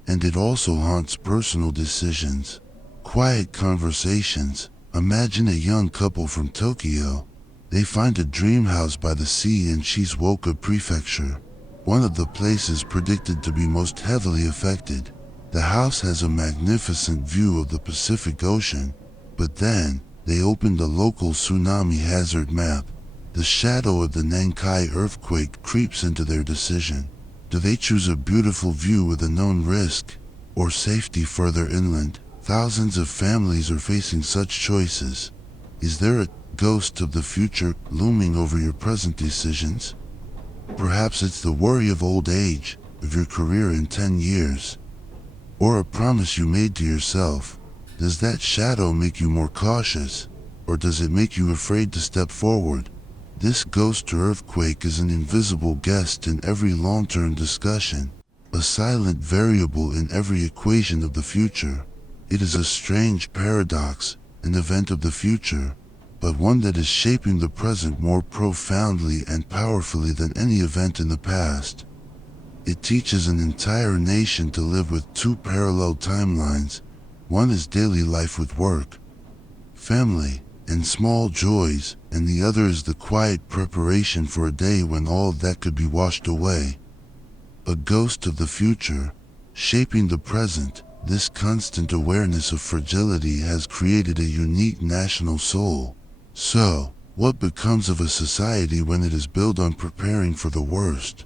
and it also haunts personal decisions. Quiet conversations. Imagine a young couple from Tokyo. They find a dream house by the sea in Shizuoka Prefecture, one of the places predicted to be most heavily affected. The house has a magnificent view of the Pacific Ocean, but then, they open the local tsunami hazard map. The shadow of the Nankai earthquake creeps into their decision. Do they choose a beautiful view with a known risk, or safety further inland? Thousands of families are facing such choices. Is there a ghost of the future looming over your present decisions? Perhaps it's the worry of old age, of your career in 10 years, or a promise you made to yourself. Does that shadow make you more cautious, or does it make you afraid to step forward? This ghost earthquake is an invisible guest in every long-term discussion, a silent variable in every equation of the future. It is a strange paradox, an event of the future, but one that is shaping the present more profoundly and powerfully than any event in the past. It teaches an entire nation to live with two parallel timelines. One is daily life with work, family, and small joys, and the other is the quiet preparation for a day when all of that could be washed away. A ghost of the future, shaping the present. This constant awareness of fragility has created a unique national soul. So, what becomes of a society when it is built on preparing for the worst?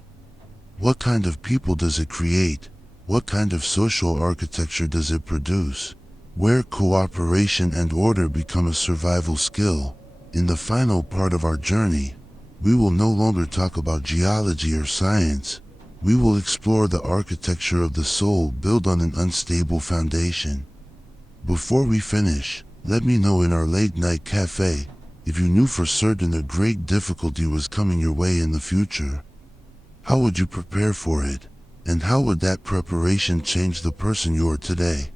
What kind of people does it create? What kind of social architecture does it produce? Where cooperation and order become a survival skill. In the final part of our journey, we will no longer talk about geology or science. We will explore the architecture of the soul built on an unstable foundation. Before we finish, let me know in our late-night cafe if you knew for certain a great difficulty was coming your way in the future. How would you prepare for it? And how would that preparation change the person you are today?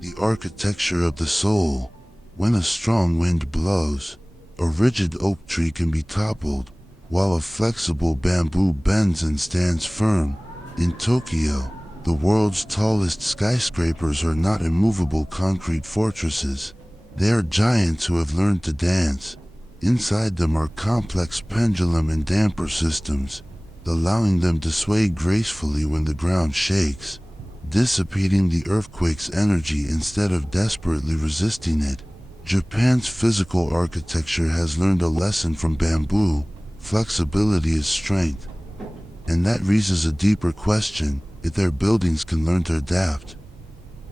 The architecture of the soul. When a strong wind blows, a rigid oak tree can be toppled, while a flexible bamboo bends and stands firm. In Tokyo, The world's tallest skyscrapers are not immovable concrete fortresses. They are giants who have learned to dance. Inside them are complex pendulum and damper systems, allowing them to sway gracefully when the ground shakes, dissipating the earthquake's energy instead of desperately resisting it. Japan's physical architecture has learned a lesson from bamboo: flexibility is strength. And that raises a deeper question: if their buildings can learn to adapt,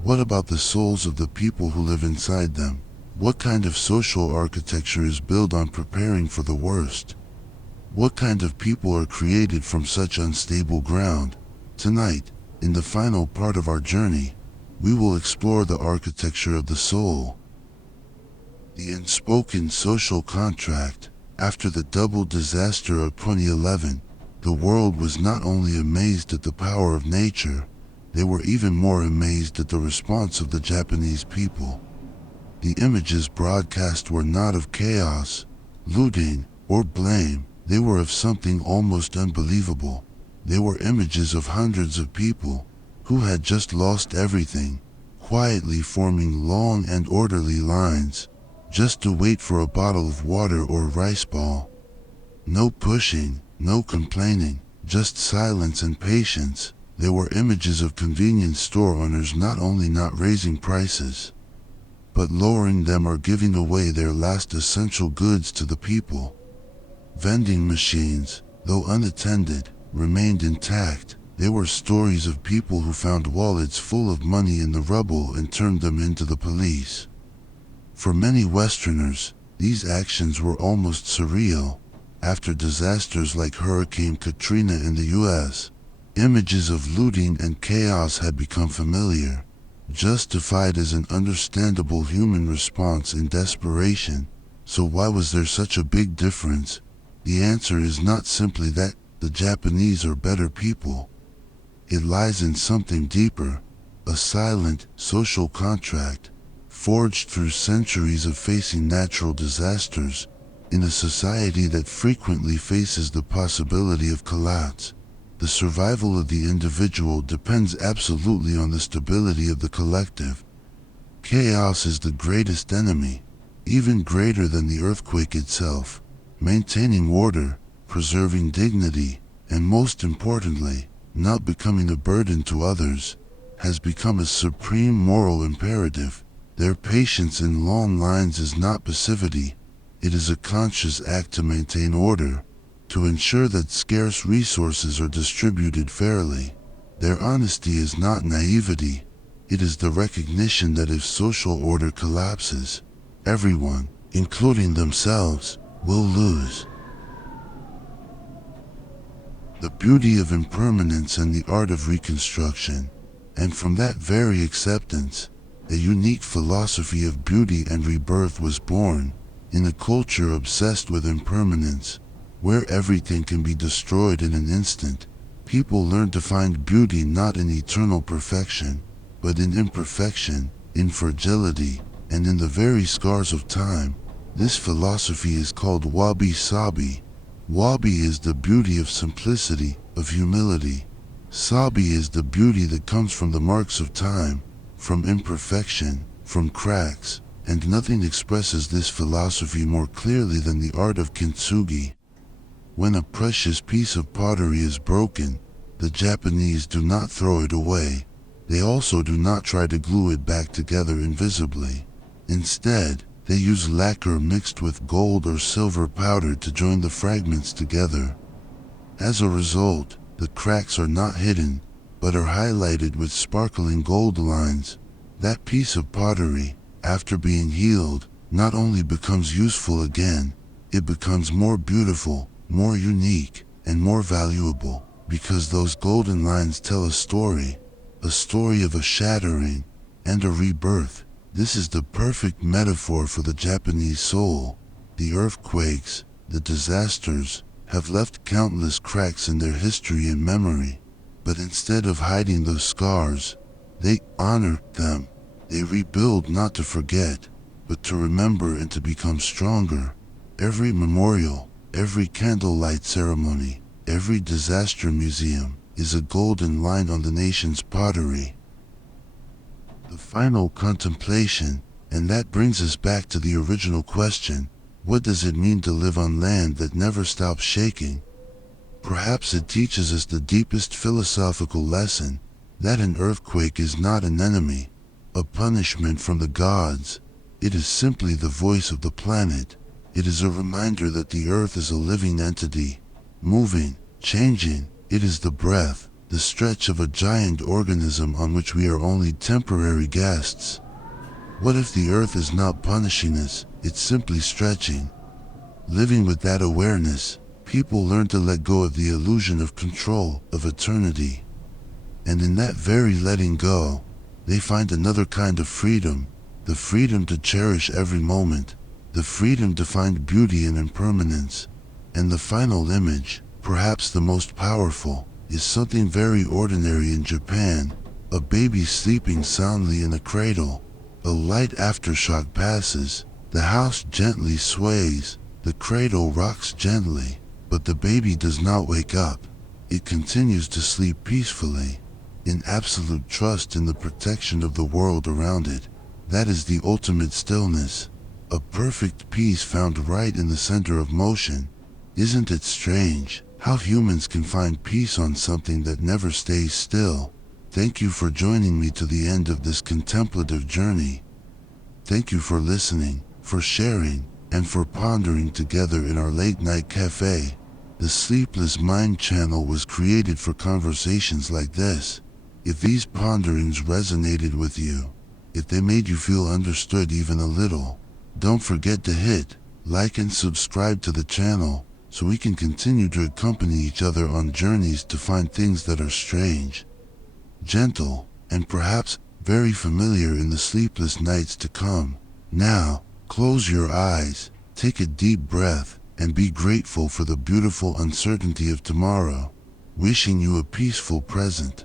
what about the souls of the people who live inside them? What kind of social architecture is built on preparing for the worst? What kind of people are created from such unstable ground? Tonight, in the final part of our journey, we will explore the architecture of the soul. The unspoken social contract. After the double disaster of 2011, the world was not only amazed at the power of nature, they were even more amazed at the response of the Japanese people. The images broadcast were not of chaos, looting, or blame. They were of something almost unbelievable. They were images of hundreds of people who had just lost everything, quietly forming long and orderly lines, just to wait for a bottle of water or a rice ball. No pushing, no complaining, just silence and patience. They were images of convenience store owners not only not raising prices, but lowering them or giving away their last essential goods to the people. Vending machines, though unattended, remained intact. They were stories of people who found wallets full of money in the rubble and turned them into the police. For many Westerners, these actions were almost surreal. After disasters like Hurricane Katrina in the US, images of looting and chaos had become familiar, justified as an understandable human response in desperation. So why was there such a big difference? The answer is not simply that the Japanese are better people. It lies in something deeper, a silent, social contract, forged through centuries of facing natural disasters, in a society that frequently faces the possibility of collapse. The survival of the individual depends absolutely on the stability of the collective. Chaos is the greatest enemy, even greater than the earthquake itself. Maintaining order, preserving dignity, and most importantly, not becoming a burden to others, has become a supreme moral imperative. Their patience in long lines is not passivity. It is a conscious act to maintain order, to ensure that scarce resources are distributed fairly. Their honesty is not naivety. It is the recognition that if social order collapses, everyone, including themselves, will lose. The beauty of impermanence and the art of reconstruction, and from that very acceptance, a unique philosophy of beauty and rebirth was born. In a culture obsessed with impermanence, where everything can be destroyed in an instant, people learn to find beauty not in eternal perfection, but in imperfection, in fragility, and in the very scars of time. This philosophy is called wabi-sabi. Wabi is the beauty of simplicity, of humility. Sabi is the beauty that comes from the marks of time, from imperfection, from cracks, and nothing expresses this philosophy more clearly than the art of Kintsugi. When a precious piece of pottery is broken, the Japanese do not throw it away. They also do not try to glue it back together invisibly. Instead, they use lacquer mixed with gold or silver powder to join the fragments together. As a result, the cracks are not hidden, but are highlighted with sparkling gold lines. That piece of pottery, after being healed, not only becomes useful again, it becomes more beautiful, more unique, and more valuable, because those golden lines tell a story of a shattering and a rebirth. This is the perfect metaphor for the Japanese soul. The earthquakes, the disasters, have left countless cracks in their history and memory, but instead of hiding those scars, they honor them. They rebuild not to forget, but to remember and to become stronger. Every memorial, every candlelight ceremony, every disaster museum, is a golden line on the nation's pottery. The final contemplation, and that brings us back to the original question, what does it mean to live on land that never stops shaking? Perhaps it teaches us the deepest philosophical lesson, that an earthquake is not an enemy, a punishment from the gods. It is simply the voice of the planet. It is a reminder that the earth is a living entity, moving, changing. It is the breath, the stretch of a giant organism on which we are only temporary guests. What if the earth is not punishing us, it's simply stretching? Living with that awareness, people learn to let go of the illusion of control, of eternity. And in that very letting go, they find another kind of freedom, the freedom to cherish every moment, the freedom to find beauty in impermanence. And the final image, perhaps the most powerful, is something very ordinary in Japan, a baby sleeping soundly in a cradle. A light aftershock passes, the house gently sways, the cradle rocks gently, but the baby does not wake up. It continues to sleep peacefully, in absolute trust in the protection of the world around it. That is the ultimate stillness, a perfect peace found right in the center of motion. Isn't it strange how humans can find peace on something that never stays still? Thank you for joining me to the end of this contemplative journey. Thank you for listening, for sharing, and for pondering together in our late-night cafe. The Sleepless Mind channel was created for conversations like this. If these ponderings resonated with you, if they made you feel understood even a little, don't forget to hit like and subscribe to the channel so we can continue to accompany each other on journeys to find things that are strange, gentle, and perhaps very familiar in the sleepless nights to come. Now, close your eyes, take a deep breath, and be grateful for the beautiful uncertainty of tomorrow. Wishing you a peaceful present.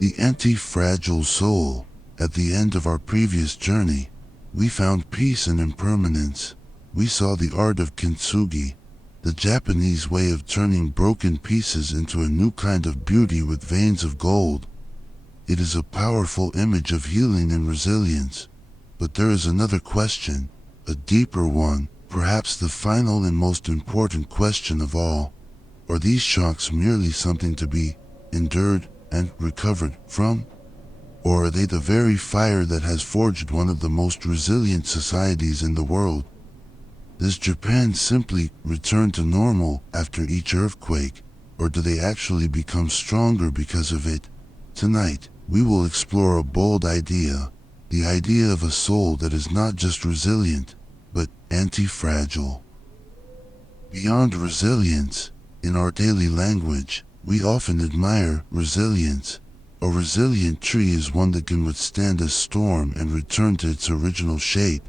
The anti-fragile soul. At the end of our previous journey, we found peace and impermanence. We saw the art of Kintsugi, the Japanese way of turning broken pieces into a new kind of beauty with veins of gold. It is a powerful image of healing and resilience. But there is another question, a deeper one, perhaps the final and most important question of all. Are these shocks merely something to be endured and recovered from? Or are they the very fire that has forged one of the most resilient societies in the world? Does Japan simply return to normal after each earthquake, or do they actually become stronger because of it? Tonight, we will explore a bold idea, the idea of a soul that is not just resilient, but anti-fragile. Beyond resilience, in our daily language, we often admire resilience. A resilient tree is one that can withstand a storm and return to its original shape.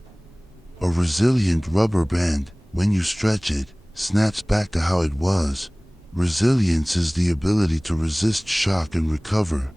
A resilient rubber band, when you stretch it, snaps back to how it was. Resilience is the ability to resist shock and recover.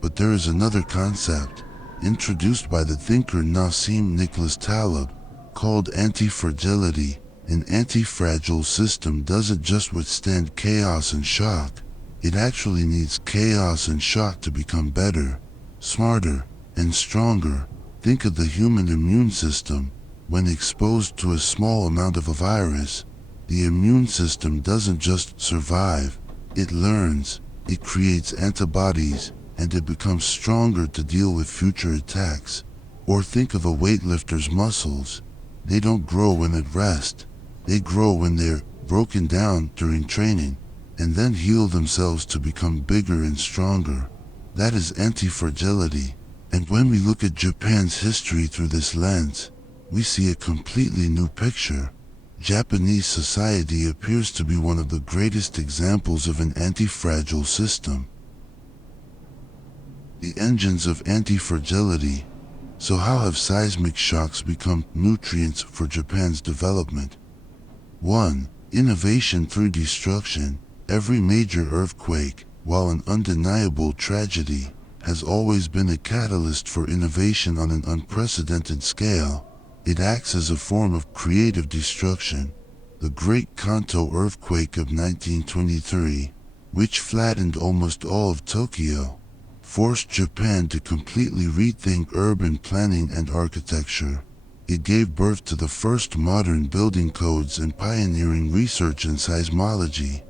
But there is another concept, introduced by the thinker Nassim Nicholas Taleb, called anti-fragility. An anti-fragile system doesn't just withstand chaos and shock. It actually needs chaos and shock to become better, smarter, and stronger. Think of the human immune system. When exposed to a small amount of a virus, the immune system doesn't just survive, it learns, it creates antibodies, and it becomes stronger to deal with future attacks. Or think of a weightlifter's muscles. They don't grow when at rest, they grow when they're broken down during training, and then heal themselves to become bigger and stronger. That is anti-fragility. And when we look at Japan's history through this lens, we see a completely new picture. Japanese society appears to be one of the greatest examples of an anti-fragile system. The engines of anti-fragility. So how have seismic shocks become nutrients for Japan's development? 1. Innovation through destruction. Every major earthquake, while an undeniable tragedy, has always been a catalyst for innovation on an unprecedented scale. It acts as a form of creative destruction. The Great Kanto earthquake of 1923, which flattened almost all of Tokyo, forced Japan to completely rethink urban planning and architecture. It gave birth to the first modern building codes and pioneering research in seismology.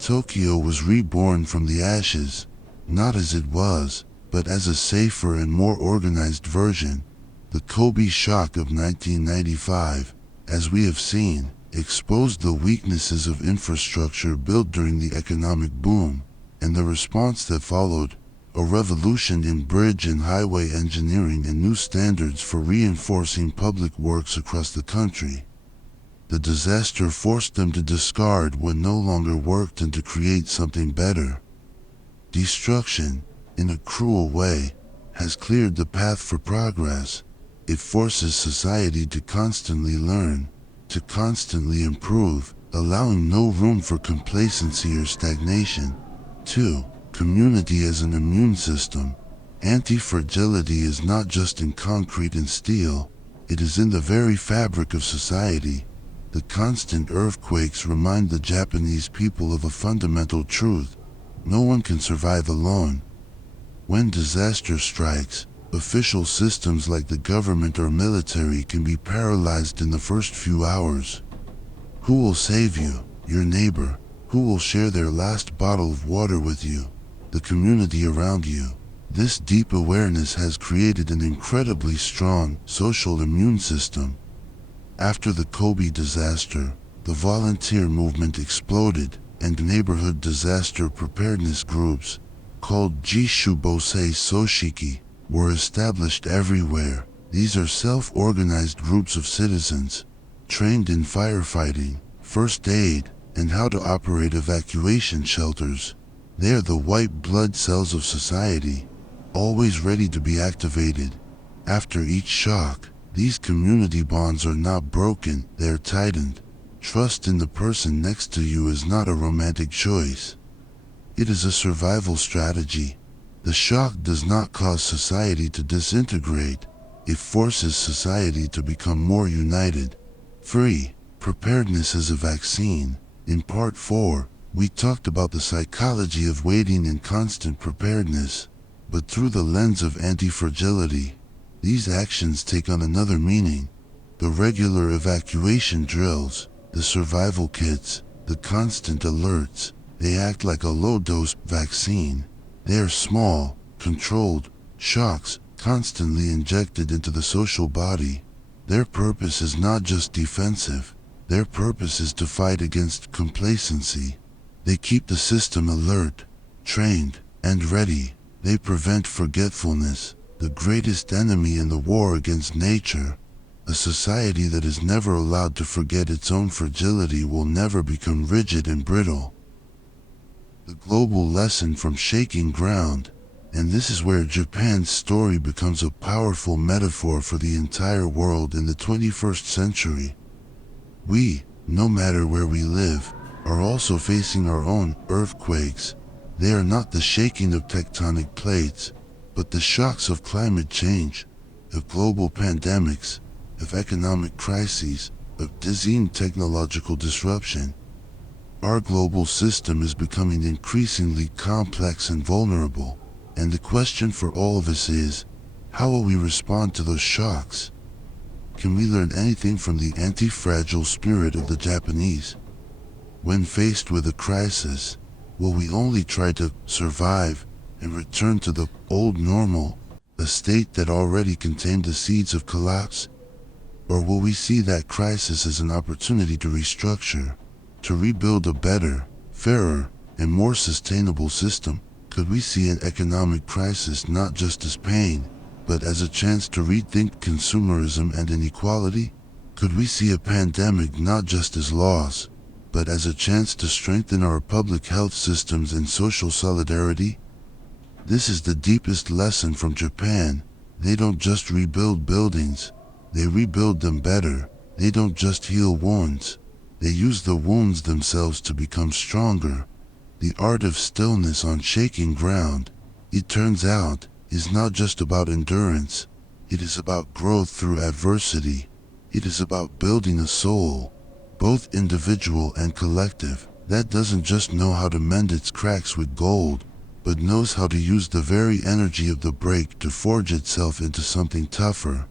Tokyo was reborn from the ashes, not as it was, but as a safer and more organized version. The Kobe shock of 1995, as we have seen, exposed the weaknesses of infrastructure built during the economic boom, and the response that followed, a revolution in bridge and highway engineering and new standards for reinforcing public works across the country. The disaster forced them to discard what no longer worked and to create something better. Destruction, in a cruel way, has cleared the path for progress. It forces society to constantly learn, to constantly improve, allowing no room for complacency or stagnation. 2. Community as an immune system. Anti-fragility is not just in concrete and steel, it is in the very fabric of society. The constant earthquakes remind the Japanese people of a fundamental truth: no one can survive alone. When disaster strikes, official systems like the government or military can be paralyzed in the first few hours. Who will save you? Your neighbor. Who will share their last bottle of water with you? The community around you. This deep awareness has created an incredibly strong social immune system. After the Kobe disaster, the volunteer movement exploded, and neighborhood disaster preparedness groups, called Jishubosei Soshiki, were established everywhere. These are self-organized groups of citizens, trained in firefighting, first aid, and how to operate evacuation shelters. They are the white blood cells of society, always ready to be activated. After each shock, these community bonds are not broken, they are tightened. Trust in the person next to you is not a romantic choice. It is a survival strategy. The shock does not cause society to disintegrate, it forces society to become more united. 3. Preparedness as a vaccine. In Part 4, we talked about the psychology of waiting and constant preparedness, but through the lens of anti-fragility, these actions take on another meaning. The regular evacuation drills, the survival kits, the constant alerts, they act like a low-dose vaccine. They are small, controlled shocks, constantly injected into the social body. Their purpose is not just defensive, their purpose is to fight against complacency. They keep the system alert, trained, and ready. They prevent forgetfulness, the greatest enemy in the war against nature. A society that is never allowed to forget its own fragility will never become rigid and brittle. The global lesson from shaking ground, and this is where Japan's story becomes a powerful metaphor for the entire world in the 21st century. We, no matter where we live, are also facing our own earthquakes. They are not the shaking of tectonic plates, but the shocks of climate change, of global pandemics, of economic crises, of dizzying technological disruption. Our global system is becoming increasingly complex and vulnerable, and the question for all of us is, how will we respond to those shocks? Can we learn anything from the anti-fragile spirit of the Japanese? When faced with a crisis, will we only try to survive and return to the old normal, a state that already contained the seeds of collapse? Or will we see that crisis as an opportunity to restructure, to rebuild a better, fairer, and more sustainable system? Could we see an economic crisis not just as pain, but as a chance to rethink consumerism and inequality? Could we see a pandemic not just as loss, but as a chance to strengthen our public health systems and social solidarity? This is the deepest lesson from Japan. They don't just rebuild buildings, they rebuild them better. They don't just heal wounds, they use the wounds themselves to become stronger. The art of stillness on shaking ground. it turns out, is not just about endurance. It is about growth through adversity. It is about building a soul, both individual and collective, that doesn't just know how to mend its cracks with gold, but knows how to use the very energy of the break to forge itself into something tougher,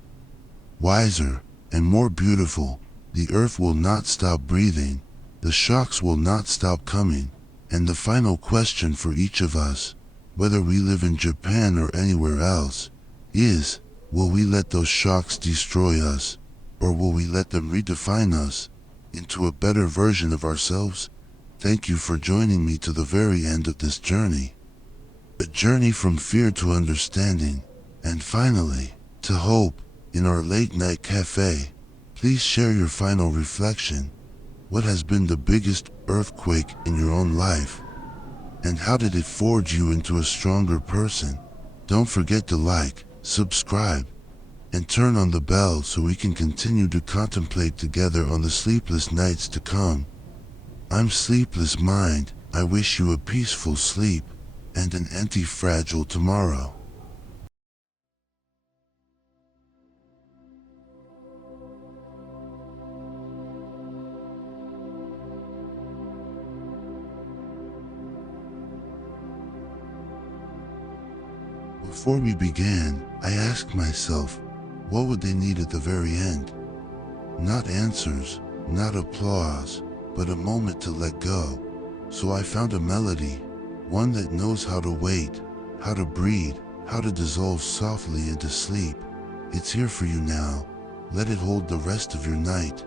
wiser, and more beautiful. The earth will not stop breathing, the shocks will not stop coming, and the final question for each of us, whether we live in Japan or anywhere else, is, will we let those shocks destroy us, or will we let them redefine us into a better version of ourselves? Thank you for joining me to the very end of this journey. A journey from fear to understanding, and finally, to hope, in our late night cafe. Please share your final reflection. What has been the biggest earthquake in your own life? And how did it forge you into a stronger person? Don't forget to like, subscribe, and turn on the bell so we can continue to contemplate together on the sleepless nights to come. I'm Sleepless Mind. I wish you a peaceful sleep and an anti-fragile tomorrow. Before we began, I asked myself, what would they need at the very end? Not answers, not applause, but a moment to let go. So I found a melody, one that knows how to wait, how to breathe, how to dissolve softly into sleep. It's here for you now. Let it hold the rest of your night.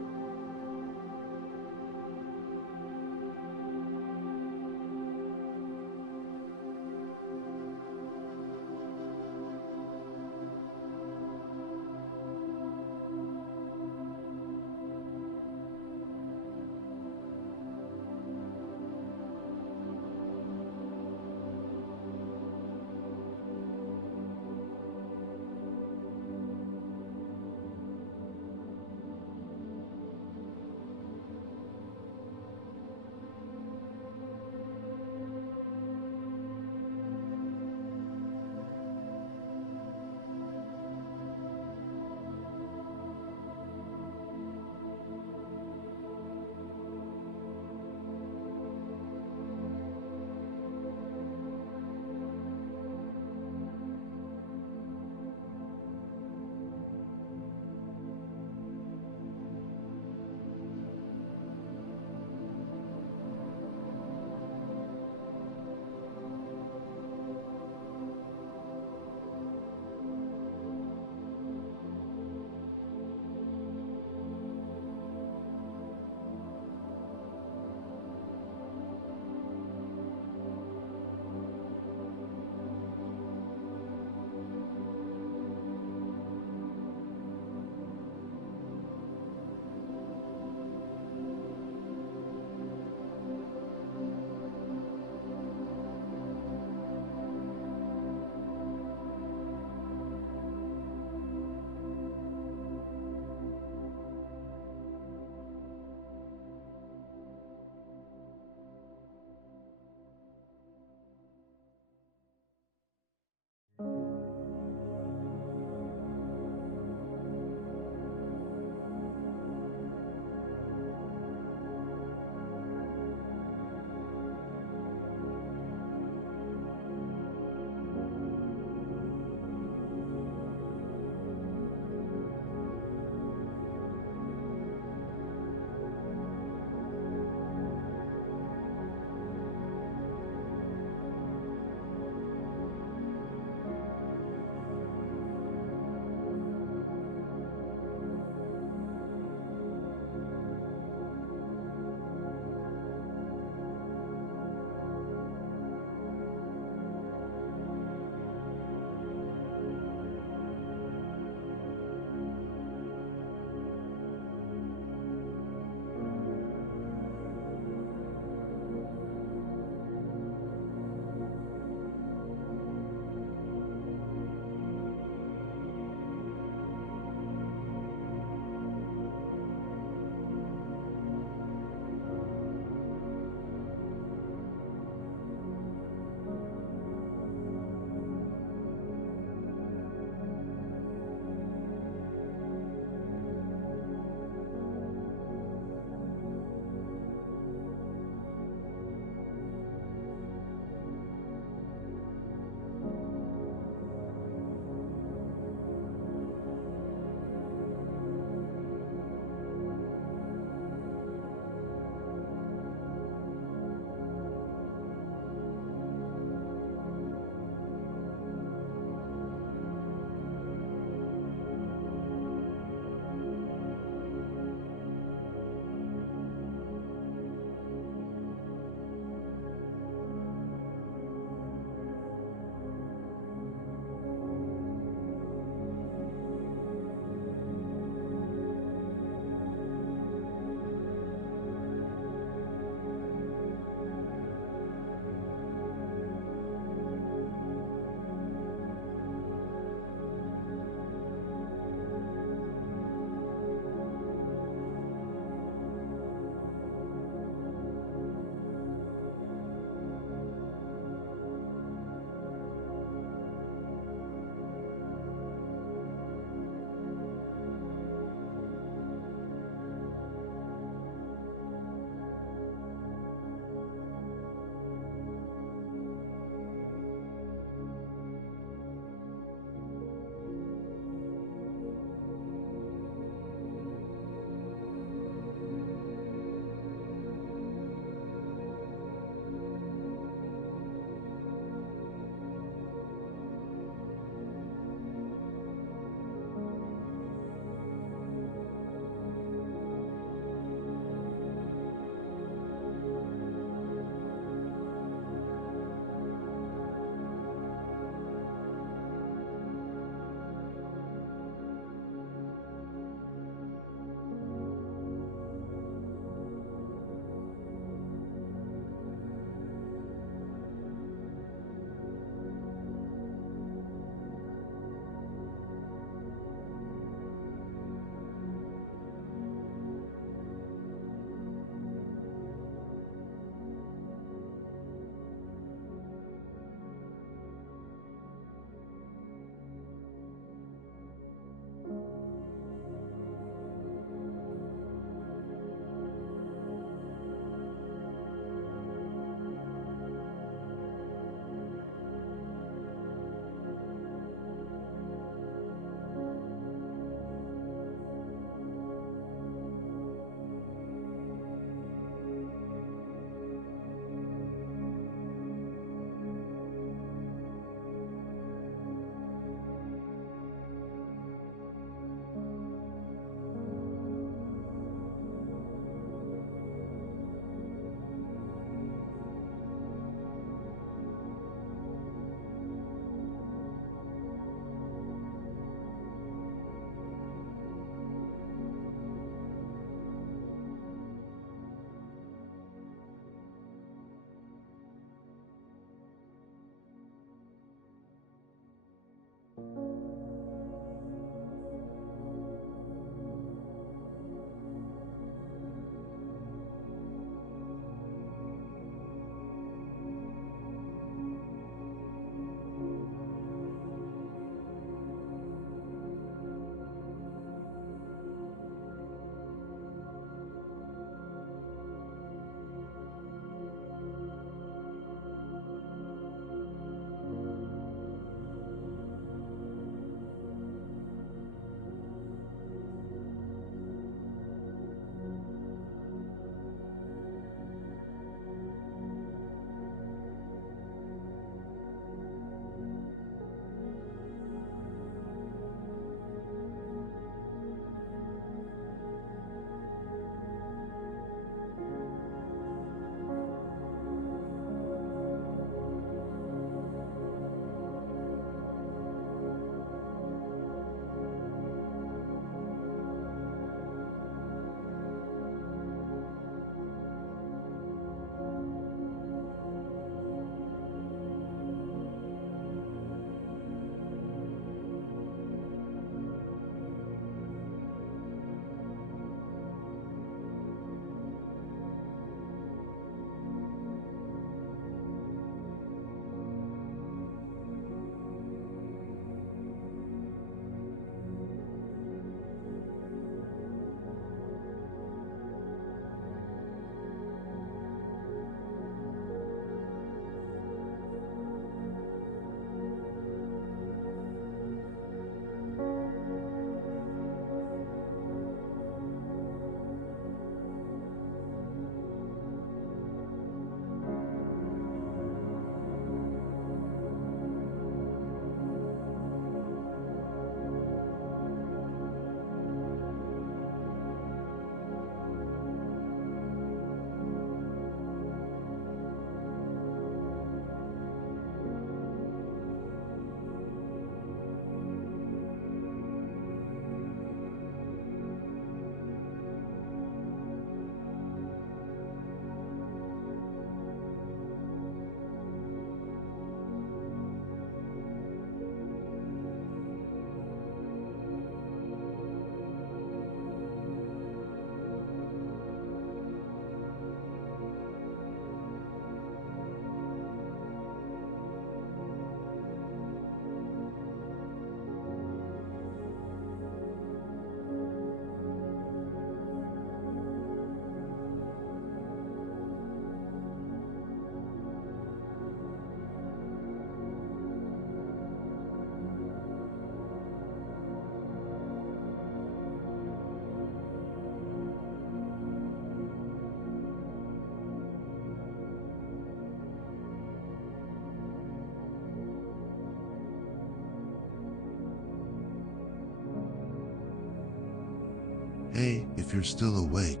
Hey, if you're still awake,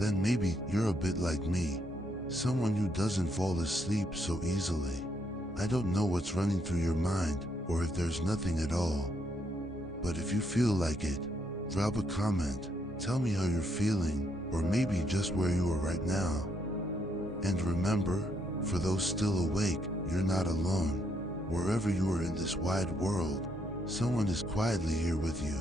then maybe you're a bit like me. Someone who doesn't fall asleep so easily. I don't know what's running through your mind, or if there's nothing at all. But if you feel like it, drop a comment, tell me how you're feeling, or maybe just where you are right now. And remember, for those still awake, you're not alone. Wherever you are in this wide world, someone is quietly here with you.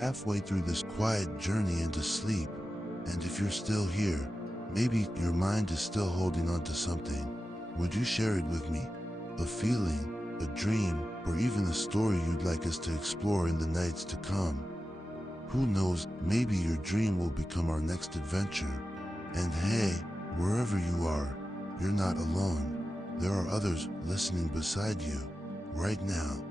halfway through this quiet journey into sleep. And if you're still here, maybe your mind is still holding on to something. Would you share it with me? A feeling, a dream, or even a story you'd like us to explore in the nights to come. Who knows, maybe your dream will become our next adventure. And hey, wherever you are, you're not alone. There are others listening beside you, right now.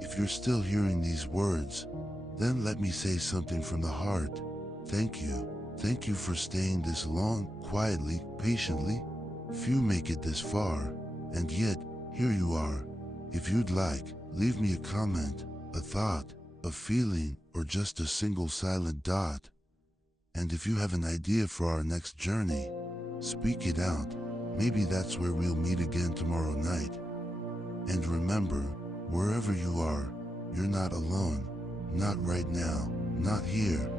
If you're still hearing these words, then let me say something from the heart. Thank you. Thank you for staying this long, quietly, patiently. Few make it this far, and yet, here you are. If you'd like, leave me a comment, a thought, a feeling, or just a single silent dot. And if you have an idea for our next journey, speak it out. Maybe that's where we'll meet again tomorrow night. And remember, wherever you are, you're not alone. Not right now, not here,